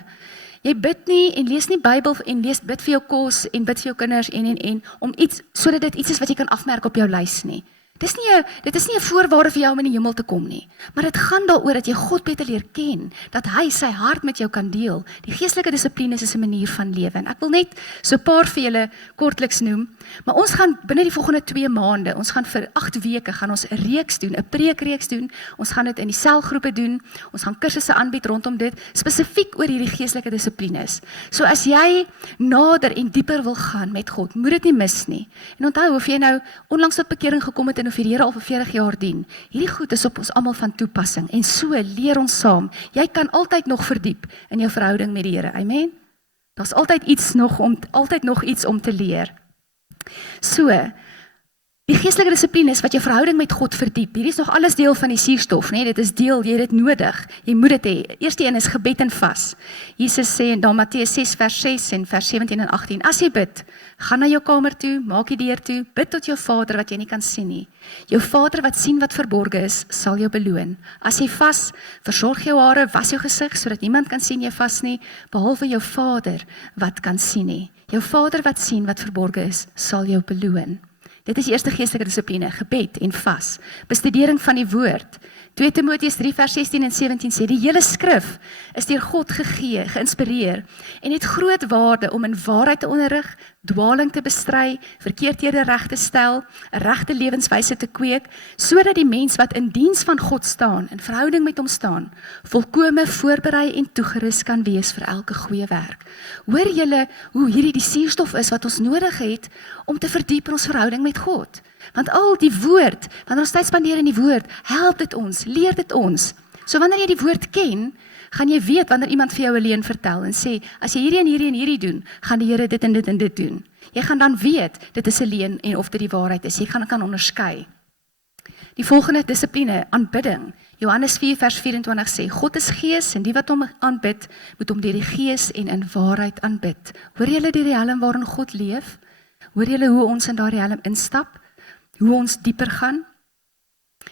Jy bid nie en lees nie Bybel en bid vir jou kos en bid vir jou kinders en om iets sodat dit iets is wat jy kan afmerk op jou lys nie. Dit is nie 'n voorwaarde vir jou om in die hemel te kom nie, maar dit gaan daaroor dat jy God beter leer ken, dat hy sy hart met jou kan deel. Die geestelike dissiplines is 'n manier van lewe en ek wil net so 'n paar vir julle kortliks noem, maar ons gaan binne die volgende 2 maande, ons gaan vir 8 weke gaan ons 'n reeks doen, 'n preekreeks doen. Ons gaan dit in die selgroepe doen. Ons gaan kursusse aanbied rondom dit, spesifiek oor hierdie geestelike dissiplines. So as jy nader en dieper wil gaan met God, moet dit nie mis nie. En onthou, of jy nou onlangs tot bekering gekom het of die Here al vir 40 jaar dien. Hierdie goed is op ons almal van toepassing en so leer ons saam. Jy kan altyd nog verdiep in jou verhouding met die Here. Amen. Daar's altyd nog iets om te leer. So, die geestelike dissipline is wat jou verhouding met God verdiep. Hierdie is nog alles deel van die suurstof, nee, dit is deel, jy het dit nodig. Jy moet dit hê. Eerste een is gebed en vas. Jesus sê in dan Matteus 6 vers 6 en vers 17 en 18, as jy bid, gaan na jou kamer toe, maak die deur toe, bid tot jou Vader wat jy nie kan sien nie. Jou Vader wat sien wat verborge is, sal jou beloon. As jy vas, versorg jou hare, was jou gesig sodat niemand kan sien jy vas nie, behalwe jou Vader wat kan sien nie. Jou Vader wat sien wat verborge is, sal jou beloon. Dit is die eerste geestelike dissipline, gebed en vas. Bestudering van die woord. 2 Timoteus 3 vers 16 en 17 sê, die hele skrif is deur God gegee, geïnspireer en het groot waarde om in waarheid te onderrig, dwaling te bestry, verkeerdhede reg te stel, 'n regte lewenswyse te kweek, sodat die mens wat in diens van God staan, in verhouding met hom staan, volkome voorberei en toegerus kan wees vir elke goeie werk. Hoor julle hoe hierdie die suurstof is wat ons nodig het om te verdiep in ons verhouding met God? Want al die woord, wanneer ons tyd spandeer in die woord, help dit ons, leer dit ons. So wanneer jy die woord ken, gaan jy weet wanneer iemand vir jou 'n leuen vertel en sê, as jy hierdie en hierdie en hierdie doen, gaan die Here dit en dit en dit doen. Jy gaan dan weet, dit is 'n leuen en of dit die waarheid is. Jy kan onderskei. Die volgende dissipline, aanbidding. Johannes 4 vers 24 sê, God is gees en die wat hom aanbid, moet hom deur die gees en in waarheid aanbid. Hoor julle die riem waarin God leef? Hoor julle hoe ons in daardie riem instap? Hoe ons dieper gaan?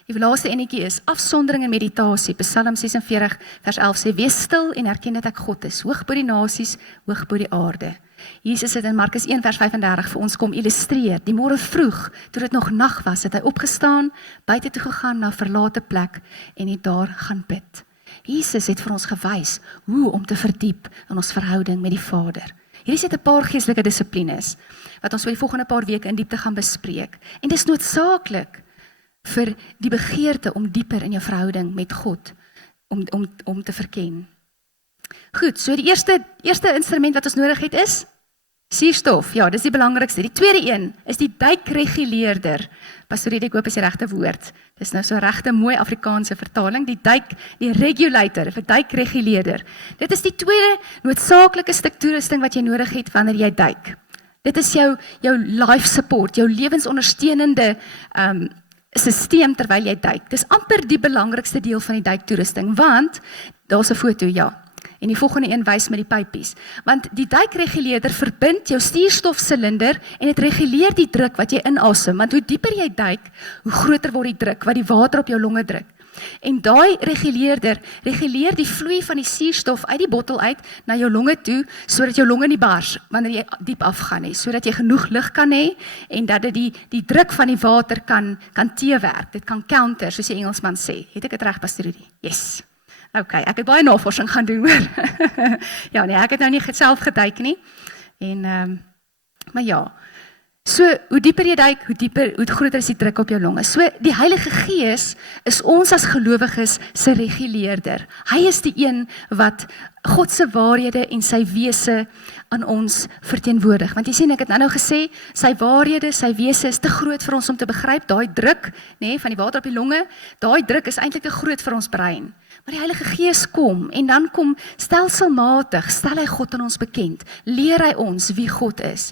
Die laaste enetjie is afsondering en meditasie. Psalm 46 vers 11 sê, wees stil en erken dat ek God is, hoog bo die nasies, hoog bo die aarde. Jesus het in Markus 1 vers 35 vir ons kom illustreer. Die môre vroeg, toe dit nog nag was, het hy opgestaan, buite toe gegaan na 'n verlate plek en het daar gaan bid. Jesus het vir ons gewys hoe om te verdiep in ons verhouding met die Vader. Hierdie is net 'n paar geestelike dissiplines wat ons oor die volgende paar weke in diepte gaan bespreek. En dit is noodsaaklik vir die begeerte om dieper in jou verhouding met God om te verken. Goed, so die eerste instrument wat ons nodig het is suurstof. Ja, dis die belangrikste. Die tweede een is die duikreguleerder. Pastorie, ek hoop is die regte woord. Dis nou so regte mooi Afrikaanse vertaling. Die regulator, of duikreguleerder. Dit is die tweede noodsaaklike stuk toerusting wat jy nodig het wanneer jy duik. Dit is jou life support, jou lewensondersteunende sisteem terwyl jy duik. Dis amper die belangrikste deel van die duiktoerusting, want daar's 'n foto, ja. En die volgende een wys met die pypies. Want die duikreguleerder verbind jou stuurstofsilinder en dit reguleer die druk wat jy inasem. Want hoe dieper jy duik, hoe groter word die druk wat die water op jou longe druk. En daai reguleerder reguleer die vloei van die suurstof uit die bottel uit na jou longe toe, sodat jou longe nie bars wanneer jy diep afgaan nie, sodat jy genoeg lug kan hê en dat dit die druk van die water kan teewerk. Dit kan counter, soos die Engelsman sê. Het ek dit reg, Pastor Rudy? Yes. OK, ek het baie navorsing gaan doen hoor. Ja, nee, ek het nou nie self geduik nie. En maar ja. So, hoe dieper jy duik, hoe groter is die druk op jou longe. So, die Heilige Gees is ons as gelowiges se reguleerder. Hy is die een wat God se waarhede en sy wese aan ons verteenwoordig. Want jy sien, ek het nou gesê, sy waarhede, sy wese is te groot vir ons om te begryp. Daai druk, van die water op die longe, daai druk is eintlik te groot vir ons brein. Maar die Heilige Gees kom, en dan kom stelselmatig, stel hy God aan ons bekend, leer hy ons wie God is.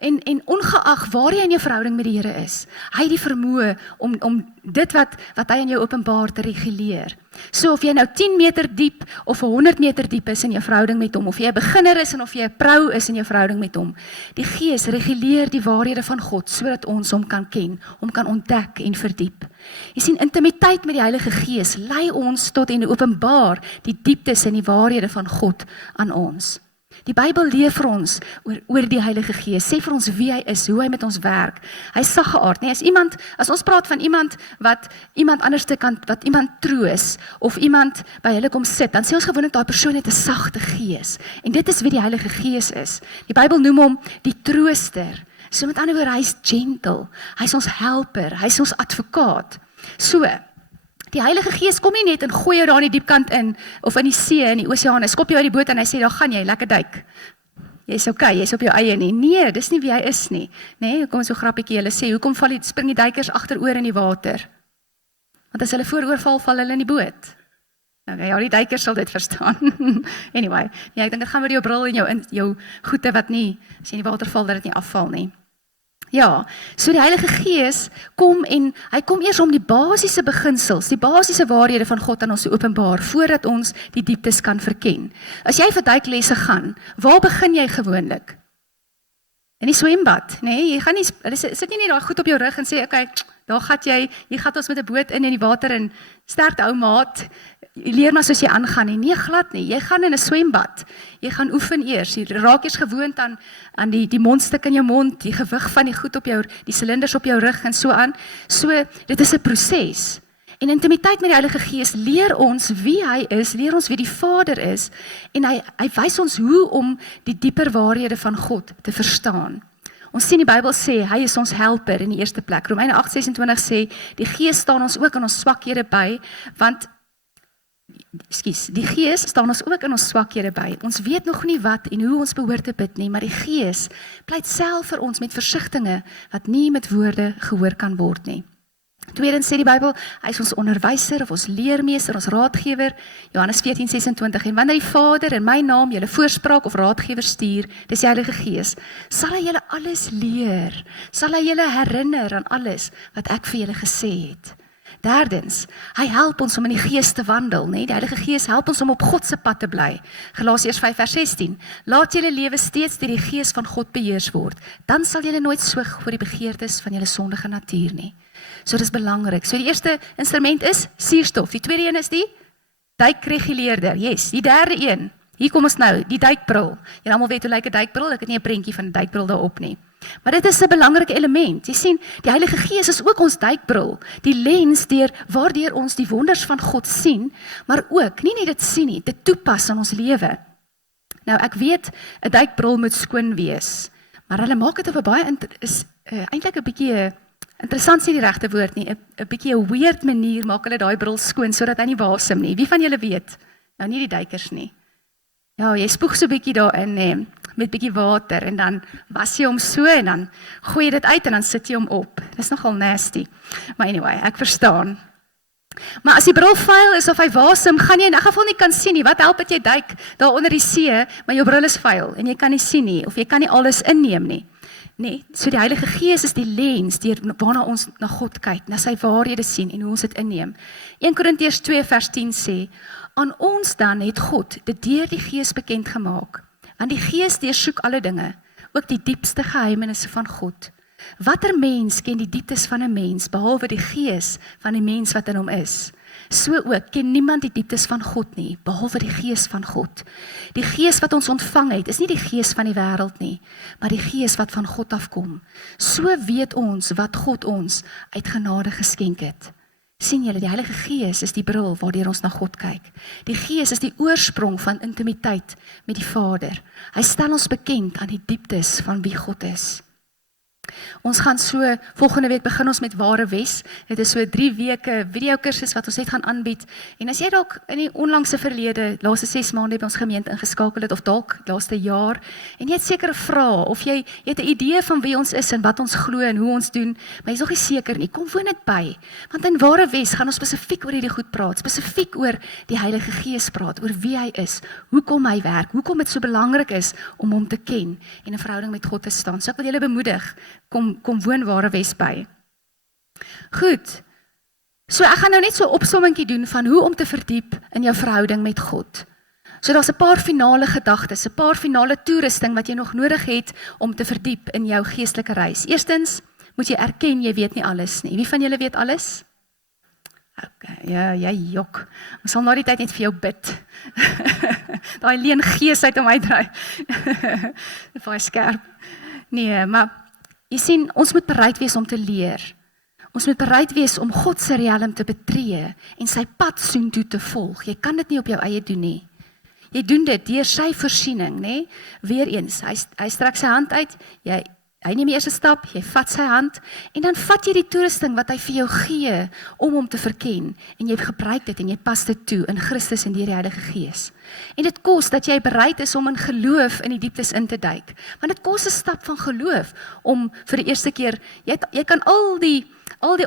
En ongeag waar jy in jou verhouding met die Here is, hy het die vermoë om dit wat hy in jou openbaar te reguleer. So of jy nou 10 meter diep of 100 meter diep is in jou verhouding met hom, of jy 'n beginner is en of jy 'n pro is in jou verhouding met hom, die Gees reguleer die waarhede van God, sodat ons hom kan ken, hom kan ontdek en verdiep. Jy sien, intimiteit met die Heilige Gees lei ons tot en openbaar die dieptes en die waarhede van God aan ons. Die Bybel leer vir ons oor die Heilige Gees, sê vir ons wie hy is, hoe hy met ons werk. Hy is saggeaard, as ons praat van iemand wat iemand anders wat iemand troos, of iemand by hulle kom sit, dan sê ons gewoonlik daai persoon het 'n sagte gees. En dit is wie die Heilige Gees is. Die Bybel noem hom die trooster. So met ander woorde, hy is gentle, hy is ons helper, hy is ons advokaat. So, die Heilige Gees kom nie net en gooi jou daar in die diepkant in, of in die see, in die oseaan, hy skop jou uit die boot en hy sê, daar gaan jy, lekker duik. Jy is okay, jy is op jou eie nie. Nee, dis nie wie hy is nie. Nee, kom so grappietjie, hulle sê, hoekom spring die duikers agteroor in die water? Want as hulle vooroorval, val hulle in die boot. Okay, ja, die duikers sal dit verstaan. Anyway, ja, ek dink dit gaan met jou bril en jou goede wat nie, as jy in die water val, dat dit nie afval nie. Ja, so die Heilige Gees kom en hy kom eers om die basiese beginsels, die basiese waarhede van God aan ons te openbaar, voordat ons die dieptes kan verken. As jy vir duiklesse gaan, waar begin jy gewoonlik? In die swembad, nee, jy gaan nie, sit nie daar goed op jou rug en sê, okay, daar gaan jy gaan ons met 'n boot in die water en sterkte ou maat, jy leer maar soos jy aangaan nie. Nee, glad nie, jy gaan in 'n swembad, jy gaan oefen eers, jy raak eers gewoond aan die mondstuk in jou mond, die gewig van die goed op jou, die silinders op jou rug en so aan. So, dit is 'n proses. En intimiteit met die Heilige Gees leer ons wie hy is, leer ons wie die Vader is, en hy wys ons hoe om die dieper waarhede van God te verstaan. Ons sien die Bybel sê, hy is ons helper in die eerste plek. Romeine 8:26 sê, die Gees staan ons ook in ons swakhede by, want die Gees staan ons ook in ons swakhede by. Ons weet nog nie wat en hoe ons behoort te bid nie, maar die Gees pleit self vir ons met versigtinge wat nie met woorde gehoor kan word nie. Tweedens sê die Bybel, hy is ons onderwyser of ons leermeester, ons raadgewer, Johannes 14:26, en wanneer die Vader in my naam julle voorspraak of raadgewer stuur, dis die Heilige Gees, sal hy julle alles leer, sal hy julle herinner aan alles wat ek vir julle gesê het. Derdens, hy help ons om in die Gees te wandel, nee? Die Heilige Gees help ons om op God se pad te bly. Galasiërs 5:16, laat julle lewe steeds deur die Gees van God beheers word, dan sal julle nooit soeg voor die begeertes van julle sondige natuur nie. So dis belangrik. So die eerste instrument is suurstof, die tweede een is die duikreguleerder, yes, die derde een, hier kom ons nou, die duikbril. Julle almal weet hoe lyk 'n duikbril, ek het nie 'n prentjie van 'n duikbril daarop nie. Maar dit is 'n belangrike element. Jy sien, die Heilige Gees is ook ons duikbril, die lens waardeur ons die wonders van God sien, maar ook, nie net dit sien nie, dit toepas in ons lewe. Nou, ek weet, 'n duikbril moet skoon wees, maar hulle maak dit op 'n baie eintlik 'n bietjie interessant sê die regte woord nie, 'n bietjie 'n weird manier maak hulle daai bril skoon sodat hy nie wasem nie. Wie van julle weet? Nou nie die duikers nie. Ja, jy spoeg so 'n bietjie daarin met bietjie water en dan was jy hom so en dan gooi jy dit uit en dan sit jy hom op. Dis nogal nasty. Maar anyway, ek verstaan. Maar as die bril vuil is of hy wasem, gaan jy in 'n geval nie kan sien nie. Wat help dit jy duik daar onder die see, maar jou bril is vuil en jy kan nie sien nie of jy kan nie alles inneem nie. Nee, so die Heilige Gees is die lens waarna ons na God kyk, na sy waarhede sien en hoe ons dit inneem. 1 Korintiërs 2 vers 10 sê, Aan ons dan het God dit deur die Gees bekend gemaak. Want die Gees deursoek alle dinge, ook die diepste geheimenisse van God. Watter mens ken die dieptes van 'n mens, behalwe die Gees van die mens wat in hom is? So ook ken niemand die dieptes van God nie, behalwe die Gees van God. Die Gees wat ons ontvang het, is nie die Gees van die wêreld nie, maar die Gees wat van God afkom. So weet ons wat God ons uit genade geskenk het. Sien julle, die Heilige Gees is die bril waardeur ons na God kyk. Die Gees is die oorsprong van intimiteit met die Vader. Hy stel ons bekend aan die dieptes van wie God is. Ons gaan so, volgende week begin ons met Ware Wes. Dit is so 3 weke videokursus wat ons net gaan aanbied. En as jy dalk in die onlangse verlede, laaste 6 maande by ons gemeente ingeskakel het, of dalk laaste jaar, en jy het sekere vrae, of jy het 'n idee van wie ons is en wat ons glo en hoe ons doen, maar jy is nog nie seker nie, kom woon dit by. Want in Ware Wes gaan ons spesifiek oor hierdie goed praat, spesifiek oor die Heilige Gees praat, oor wie hy is, hoekom hy werk, hoekom dit so belangrik is om hom te ken en 'n verhouding met God te staan. So ek wil julle bemoedig, kom woon Ware Wes by. Goed, so ek gaan nou net so 'n opsommingkie doen van hoe om te verdiep in jou verhouding met God. So daar's 'n paar finale gedagtes, 'n paar finale toerusting wat jy nog nodig het om te verdiep in jou geestelike reis. Eerstens, moet jy erken jy weet nie alles nie. Wie van julle weet alles? Okay, ja, jy jok. Ons sal na die tyd net vir jou bid. Daai leen gees uit om my dryf. Baie skerp. Nee, maar jy sien, ons moet bereid wees om te leer. Ons moet bereid wees om God se riem te betree en sy pad soontoe te volg. Jy kan dit nie op jou eie doen nie. Jy doen dit deur sy voorsiening, nê? Weereens, hy strek sy hand uit, hy neem die eerste stap, jy vat sy hand en dan vat jy die toerusting wat hy vir jou gee om hom te verken en jy gebruik dit en jy pas dit toe in Christus en deur die Heilige Gees. En dit kos dat jy bereid is om in geloof in die dieptes in te duik. Want dit kos 'n stap van geloof om vir die eerste keer, jy kan al die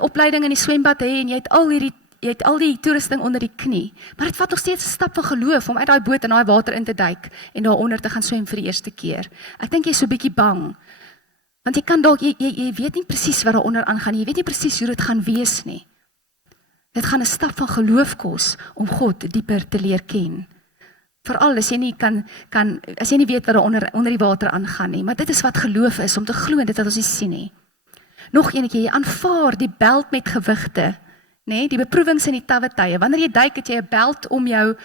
opleiding in die swembad hê en jy het al die toerusting onder die knie, maar dit vat nog steeds 'n stap van geloof om uit daai boot in daai water in te duik en daaronder te gaan swem vir die eerste keer. Ek dink jy is so 'n bietjie bang. Want jy kan dalk, jy weet nie presies wat daaronder aangaan, jy weet nie presies hoe dit gaan wees nie. Dit gaan 'n stap van geloof kos om God dieper te leer ken. Veral as jy nie as jy nie weet wat daar onder die water aangaan nie, maar dit is wat geloof is, om te glo in dit wat ons nie sien nie. Nog eenetjie, jy aanvaar die beld met gewigte, nê, die beproewings in die tawwe tye. Wanneer jy duik, het jy 'n beld om jou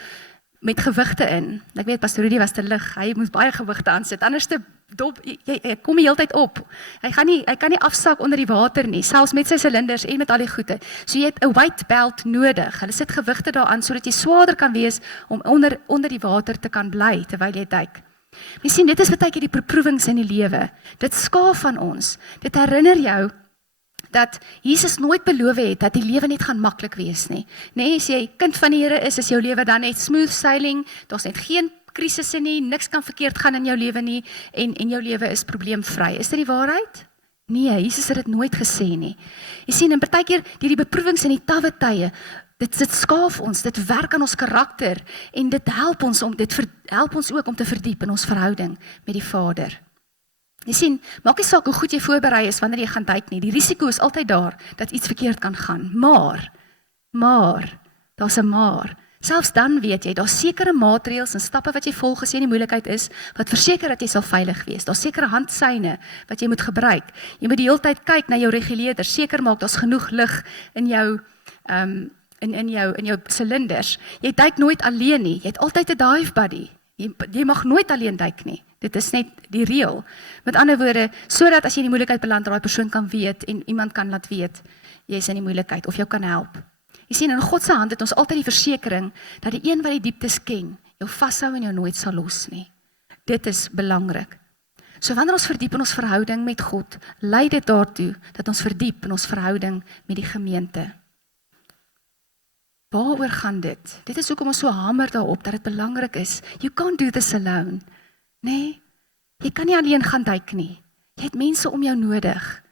met gewigte in. Ek weet Pastor Rudy was te lig, hy moes baie gewigte aansit, anders jy kom die hele tyd op. Hy kan nie afsak onder die water nie, selfs met sy silinders en met al die goede. So jy het 'n weight belt nodig. Hulle sit gewigte daaraan sodat jy swaarder kan wees om onder die water te kan bly terwyl jy duik. Jy sien, dit is baie keer die beproewings in die lewe. Dit skaaf van ons. Dit herinner jou dat Jesus nooit beloof het dat die lewe net gaan maklik wees nie. Nee, as jy kind van die Here is jou lewe dan net smooth sailing, daar's net geen krisisse nie, niks kan verkeerd gaan in jou lewe nie en jou lewe is probleemvry. Is dit die waarheid? Nee, Jesus het dit nooit gesê nie. Jy sien, en partykeer die beproewings in die tawwe tye, dit skaaf ons, dit werk aan ons karakter en dit help ons ook om te verdiep in ons verhouding met die Vader. Jy sien, maak nie saak hoe goed jy voorberei is wanneer jy gaan duik nie. Die risiko is altyd daar dat iets verkeerd kan gaan. Maar, daar's 'n maar. Selfs dan weet jy, daar's sekere maatreëls en stappe wat jy volg as jy in die moeilikheid is, wat verseker dat jy sal veilig wees. Daar's sekere handsyne wat jy moet gebruik. Jy moet die hele tyd kyk na jou reguleerder, seker maak daar's genoeg lug in jou in jou silinders. Jy duik nooit alleen nie. Jy het altyd 'n dive buddy. Jy mag nooit alleen duik nie. Dit is net die reël. Met ander woorde, sodat as jy in die moeilikheid beland, daai persoon kan weet en iemand kan laat weet jy is in die moeilikheid of jou kan help. Jy sien, in God se hand het ons altyd die versekering dat die een wat die dieptes ken, jou vashou en jou nooit sal los nie. Dit is belangrik. So wanneer ons verdiep in ons verhouding met God, lei dit daartoe dat ons verdiep in ons verhouding met die gemeente. Waaroor gaan dit? Dit is hoekom ons so hamer daarop dat dit belangrik is. You can't do this alone. Nee, jy kan nie alleen gaan duik nie. Jy het mense om jou nodig.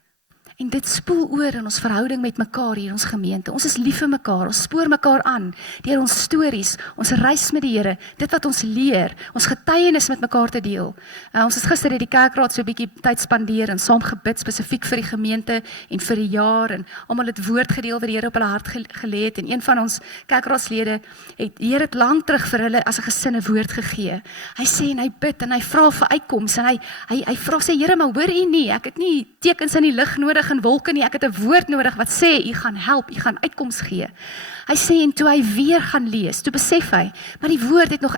En dit spoel oor in ons verhouding met mekaar hier in ons gemeente. Ons is lief vir mekaar, ons spoor mekaar aan deur ons stories, ons reis met die Here, dit wat ons leer, ons getuienis met mekaar te deel. Ons het gister uit die kerkraad so 'n bietjie tyd spandeer en saam gebid spesifiek vir die gemeente en vir die jaar en almal het woord gedeel wat die Here op hulle hart gelê het en een van ons kerkraadslede het die Here het lank terug vir hulle as 'n gesin 'n woord gegee. Hy sê en hy bid en hy vra vir uitkoms en hy vra sê Here, maar hoor U nie, ek het nie tekens in die lug nodig en wolke nie, ek het 'n woord nodig wat sê U gaan help, U gaan uitkoms gee. Hy sê en toe hy weer gaan lees, toe besef hy, maar die woord het nog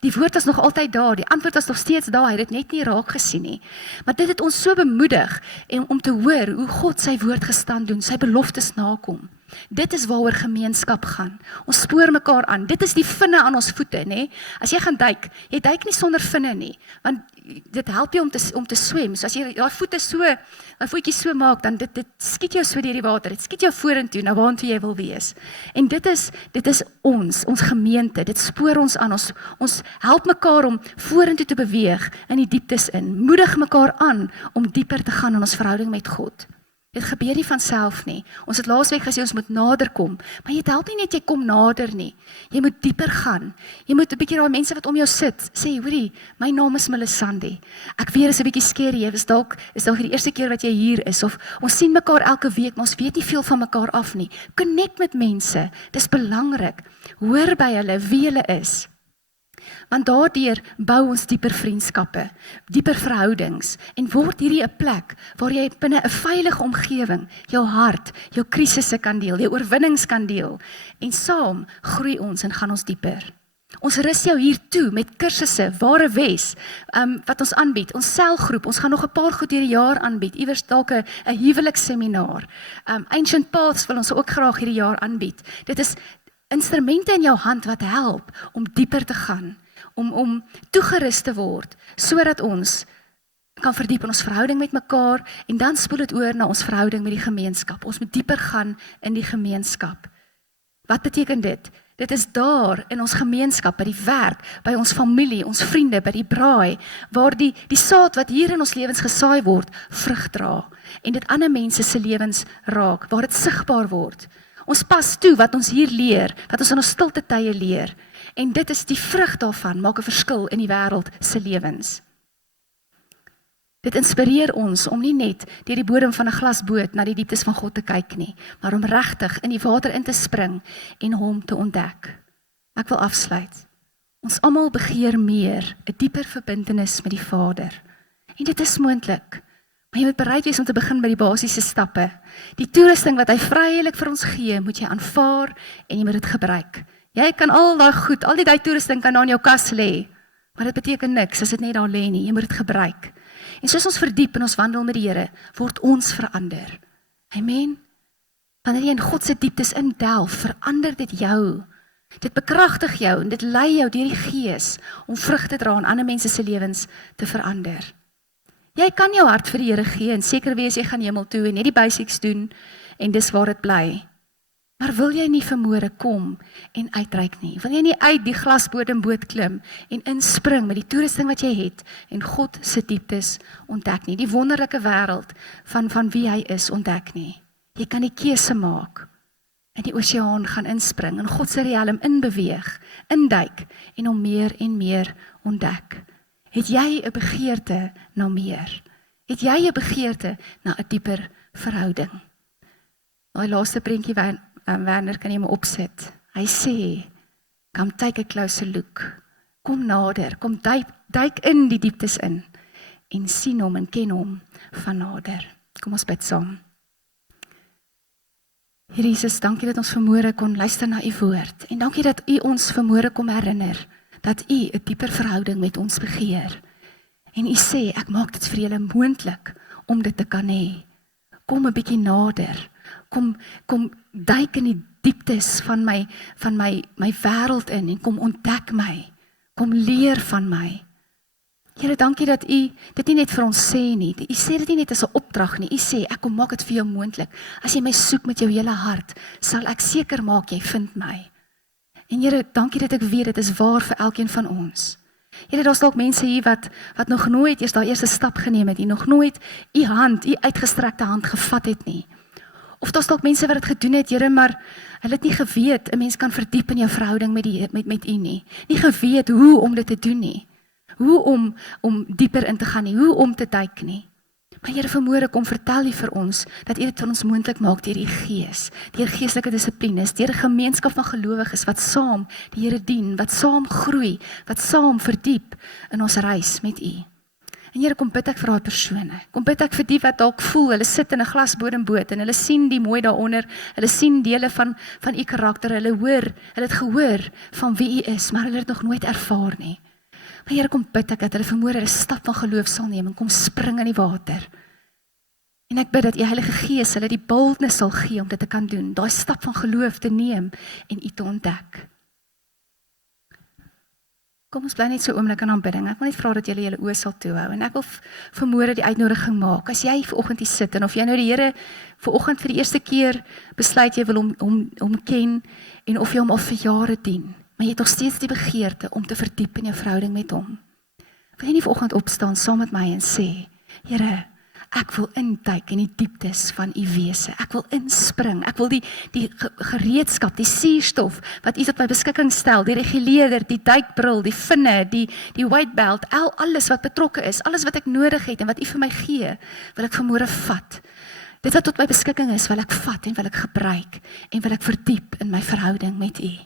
die woord was nog altyd daar, die antwoord was nog steeds daar, hy het dit net nie raak gesien nie. Maar dit het ons so bemoedig en om te hoor hoe God sy woord gestand doen, sy beloftes nakom. Dit is waaroor gemeenskap gaan. Ons spoor mekaar aan. Dit is die vinne aan ons voete, nê? As jy gaan duik, jy duik nie sonder vinne nie, want dit help jou om te swem. So as jy daai voetjies so maak, dan dit skiet jou so deur die water. Dit skiet jou vorentoe na waartoe jy wil wees. En dit is ons gemeente. Dit spoor ons aan. Ons help mekaar om vorentoe te beweeg in die dieptes in. Moedig mekaar aan om dieper te gaan in ons verhouding met God. Dit gebeur nie van self nie. Ons het laasweek gesê ons moet nader kom, maar jy help nie net jy kom nader nie. Jy moet dieper gaan. Jy moet 'n bietjie daai mense wat om jou sit, sê, hoorie, my naam is Melisande. Ek weet is 'n bietjie skerry, is dalk die eerste keer wat jy hier is, of ons sien mekaar elke week, maar ons weet nie veel van mekaar af nie. Connect met mense, dis belangrik. Hoor by hulle wie hulle is. Want daardeur bou ons dieper vriendskappe, dieper verhoudings en word hierdie 'n plek waar jy binne 'n veilige omgewing jou hart, jou krisisse kan deel, jou oorwinnings kan deel en saam groei ons en gaan ons dieper. Ons rus jou hier toe met kursusse, Ware Wes, wat ons aanbied, ons selgroep, ons gaan nog 'n paar goed hierdie jaar aanbied, iewers dalk 'n huweliksseminaar. Ancient Paths wil ons ook graag hierdie jaar aanbied. Dit is instrumente in jou hand wat help om dieper te gaan, om toegerus te word, sodat ons kan verdiep in ons verhouding met mekaar en dan spoel dit oor na ons verhouding met die gemeenskap. Ons moet dieper gaan in die gemeenskap. Wat beteken dit? Dit is daar in ons gemeenskap, by die werk, by ons familie, ons vriende, by die braai, waar die saad wat hier in ons lewens gesaai word, vrug dra en dit ander mense se lewens raak, waar dit sigbaar word. Ons pas toe wat ons hier leer, wat ons in ons stilte tye leer. En dit is die vrug daarvan, maak 'n verskil in die wêreld se lewens. Dit inspireer ons om nie net deur die bodem van 'n glasboot na die dieptes van God te kyk nie, maar om regtig in die water in te spring en hom te ontdek. Ek wil afsluit. Ons almal begeer meer, 'n dieper verbintenis met die Vader. En dit is moontlik. Maar jy moet bereid wees om te begin by die basiese stappe. Die toerusting wat hy vrylik vir ons gee, moet jy aanvaar en jy moet dit gebruik. Jy kan al die toerusting kan daar in jou kas lê, maar dit beteken niks as dit net daar lê nie. Jy moet dit gebruik. En soos ons verdiep in ons wandel met die Here, word ons verander. Amen. Wanneer jy in God se dieptes indelf, verander dit jou. Dit bekragtig jou en dit lei jou deur die Gees om vrug te dra in ander mense se lewens te verander. Jy kan jou hart vir die Here gee en seker wees jy gaan hemel toe en net die basics doen en dis waar dit bly. Maar wil jy nie vanmôre kom en uitreik nie? Wil jy nie uit die glasbodemboot klim en inspring met die toerusting wat jy het en God se dieptes ontdek nie? Die wonderlike wêreld van wie hy is ontdek nie. Jy kan die keuse maak in die oseaan gaan inspring en God se riem inbeweeg, induik en hom meer en meer ontdek. Het jy 'n begeerte na meer? Het jy 'n begeerte na 'n dieper verhouding? Daai laaste prentjie Werner, kan jy maar opsit. Hy sê, come take a closer look. Kom nader, kom duik in die dieptes in en sien hom en ken hom van nader. Kom ons bid saam. Here Jesus, dankie dat ons vanmôre kon luister na u woord en dankie dat u ons vanmôre kom herinner dat u 'n dieper verhouding met ons begeer. En u sê, ek maak dit vir julle moontlik om dit te kan hê. Kom 'n bietjie nader. Kom duik in die dieptes van my wêreld in en kom ontdek my. Kom leer van my. Here, dankie dat u dit nie net vir ons sê nie. U sê dit nie net as 'n opdrag nie. U sê, ek kom maak dit vir jou moontlik. As jy my soek met jou hele hart, sal ek seker maak jy vind my. En Here, dankie dat ek weet dit is waar vir elkeen van ons. Here, daar's dalk mense hier wat nog nooit eers daai eerste stap geneem het, die nog nooit u hand, u uitgestrekte hand gevat het nie. Of daar's dalk mense wat dit gedoen het, Here, maar hulle het nie geweet 'n mens kan verdiep in jou verhouding met u nie. Nie geweet hoe om dit te doen nie. Hoe om dieper in te gaan nie, hoe om te duik nie. Maar Here, vanmôre kom vertel U vir ons dat U dit vir ons moontlik maak deur U Gees, deur geestelike dissiplines, deur 'n gemeenskap van gelowiges wat saam die Here dien, wat saam groei, wat saam verdiep in ons reis met U. En Here, kom bid ek vir daai persone. Kom bid ek vir die wat dalk voel, hulle sit in 'n glasbodemboot en hulle sien die mooi daaronder, hulle sien dele van U karakter, hulle het gehoor van wie U is, maar hulle het dit nog nooit ervaar nie. Maar Here, kom bid ek dat hulle vanmôre 'n stap van geloof sal neem en kom spring in die water. En ek bid dat U Heilige Gees hulle die boldness sal gee om dit te kan doen, daai stap van geloof te neem en U te ontdek. Kom ons bly net so 'n oomblik in aanbidding. Ek wil net vra dat julle julle oë sal toehou en ek wil vanmôre die uitnodiging maak. As jy vanoggend hier sit en of jy nou die Here vanoggend vir die eerste keer besluit jy wil hom ken en of jy hom al vir jare dien, maar jy het nog steeds die begeerte om te verdiep in jou verhouding met hom. Wil jy nie vanoggend opstaan saam met my en sê, Here, ek wil induik in die dieptes van U wese. Ek wil inspring. Ek wil die gereedskap, die suurstof wat U tot my beskikking stel, die reguleerder, die duikbril, die vinne, die white belt, alles wat betrokke is, alles wat ek nodig het en wat U vir my gee, wil ek vanmôre vat. Dit wat tot my beskikking is, wil ek vat en wil ek gebruik en wil ek verdiep in my verhouding met U.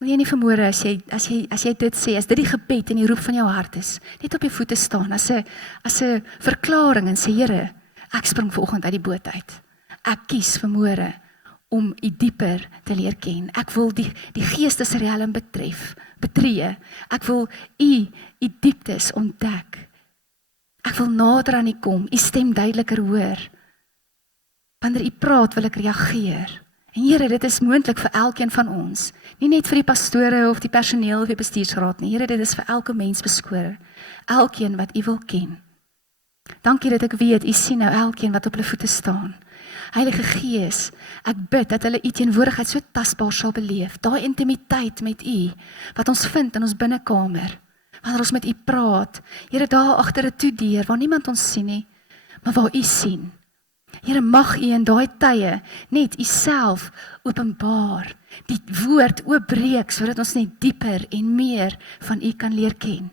Wil jy nie vanmôre as jy dit sê, as dit die gebed en die roep van jou hart is, net op jou voete staan as 'n verklaring en sê, Here, ek spring vanoggend uit die boot uit. Ek kies vanmôre om U dieper te leer ken. Ek wil die geestesriem betree. Ek wil U dieptes ontdek. Ek wil nader aan U kom, U stem duideliker hoor. Wanneer U praat, wil ek reageer. En Here, dit is moontlik vir elkeen van ons. Nie net vir die pastore of die personeel of die bestuursraad nie. Here, dit is vir elke mens beskore. Elkeen wat U wil ken. Dankie dat ek weet, U sien nou elkeen wat op hulle voete staan. Heilige Gees, ek bid dat hulle U teenwoordigheid so tasbaar sal beleef. Daai intimiteit met U, wat ons vind in ons binnekamer. Wanneer ons met U praat. Here, daar agter 'n toedeur, waar niemand ons sien nie, maar waar U sien. Here, mag U in daai tye net U self openbaar, die woord oopbreek, sodat ons net dieper en meer van U kan leer ken.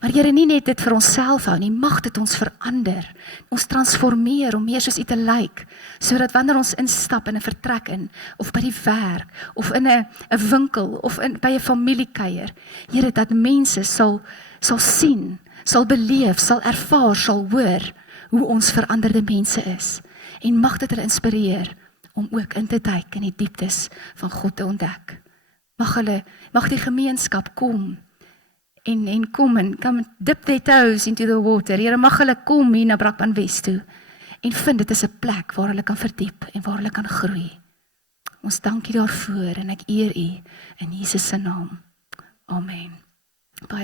Maar Here, nie net dit vir onsself hou nie, mag dit ons verander, ons transformeer om meer soos U te lyk, sodat wanneer ons instap in 'n vertrek in, of by die werk, of in 'n winkel, of by 'n familiekuier, Here, dat mense sal sien, sal beleef, sal ervaar, sal hoor, hoe ons veranderde mense is. En mag dit hulle inspireer om ook in te duik in die dieptes van God te ontdek. Mag die gemeenskap kom en come dip their toes into the water. Here, mag hulle kom hier na Brakpan West toe en vind dit is 'n plek waar hulle kan verdiep en waar hulle kan groei. Ons dank U daarvoor en ek eer U in Jesus se naam. Amen.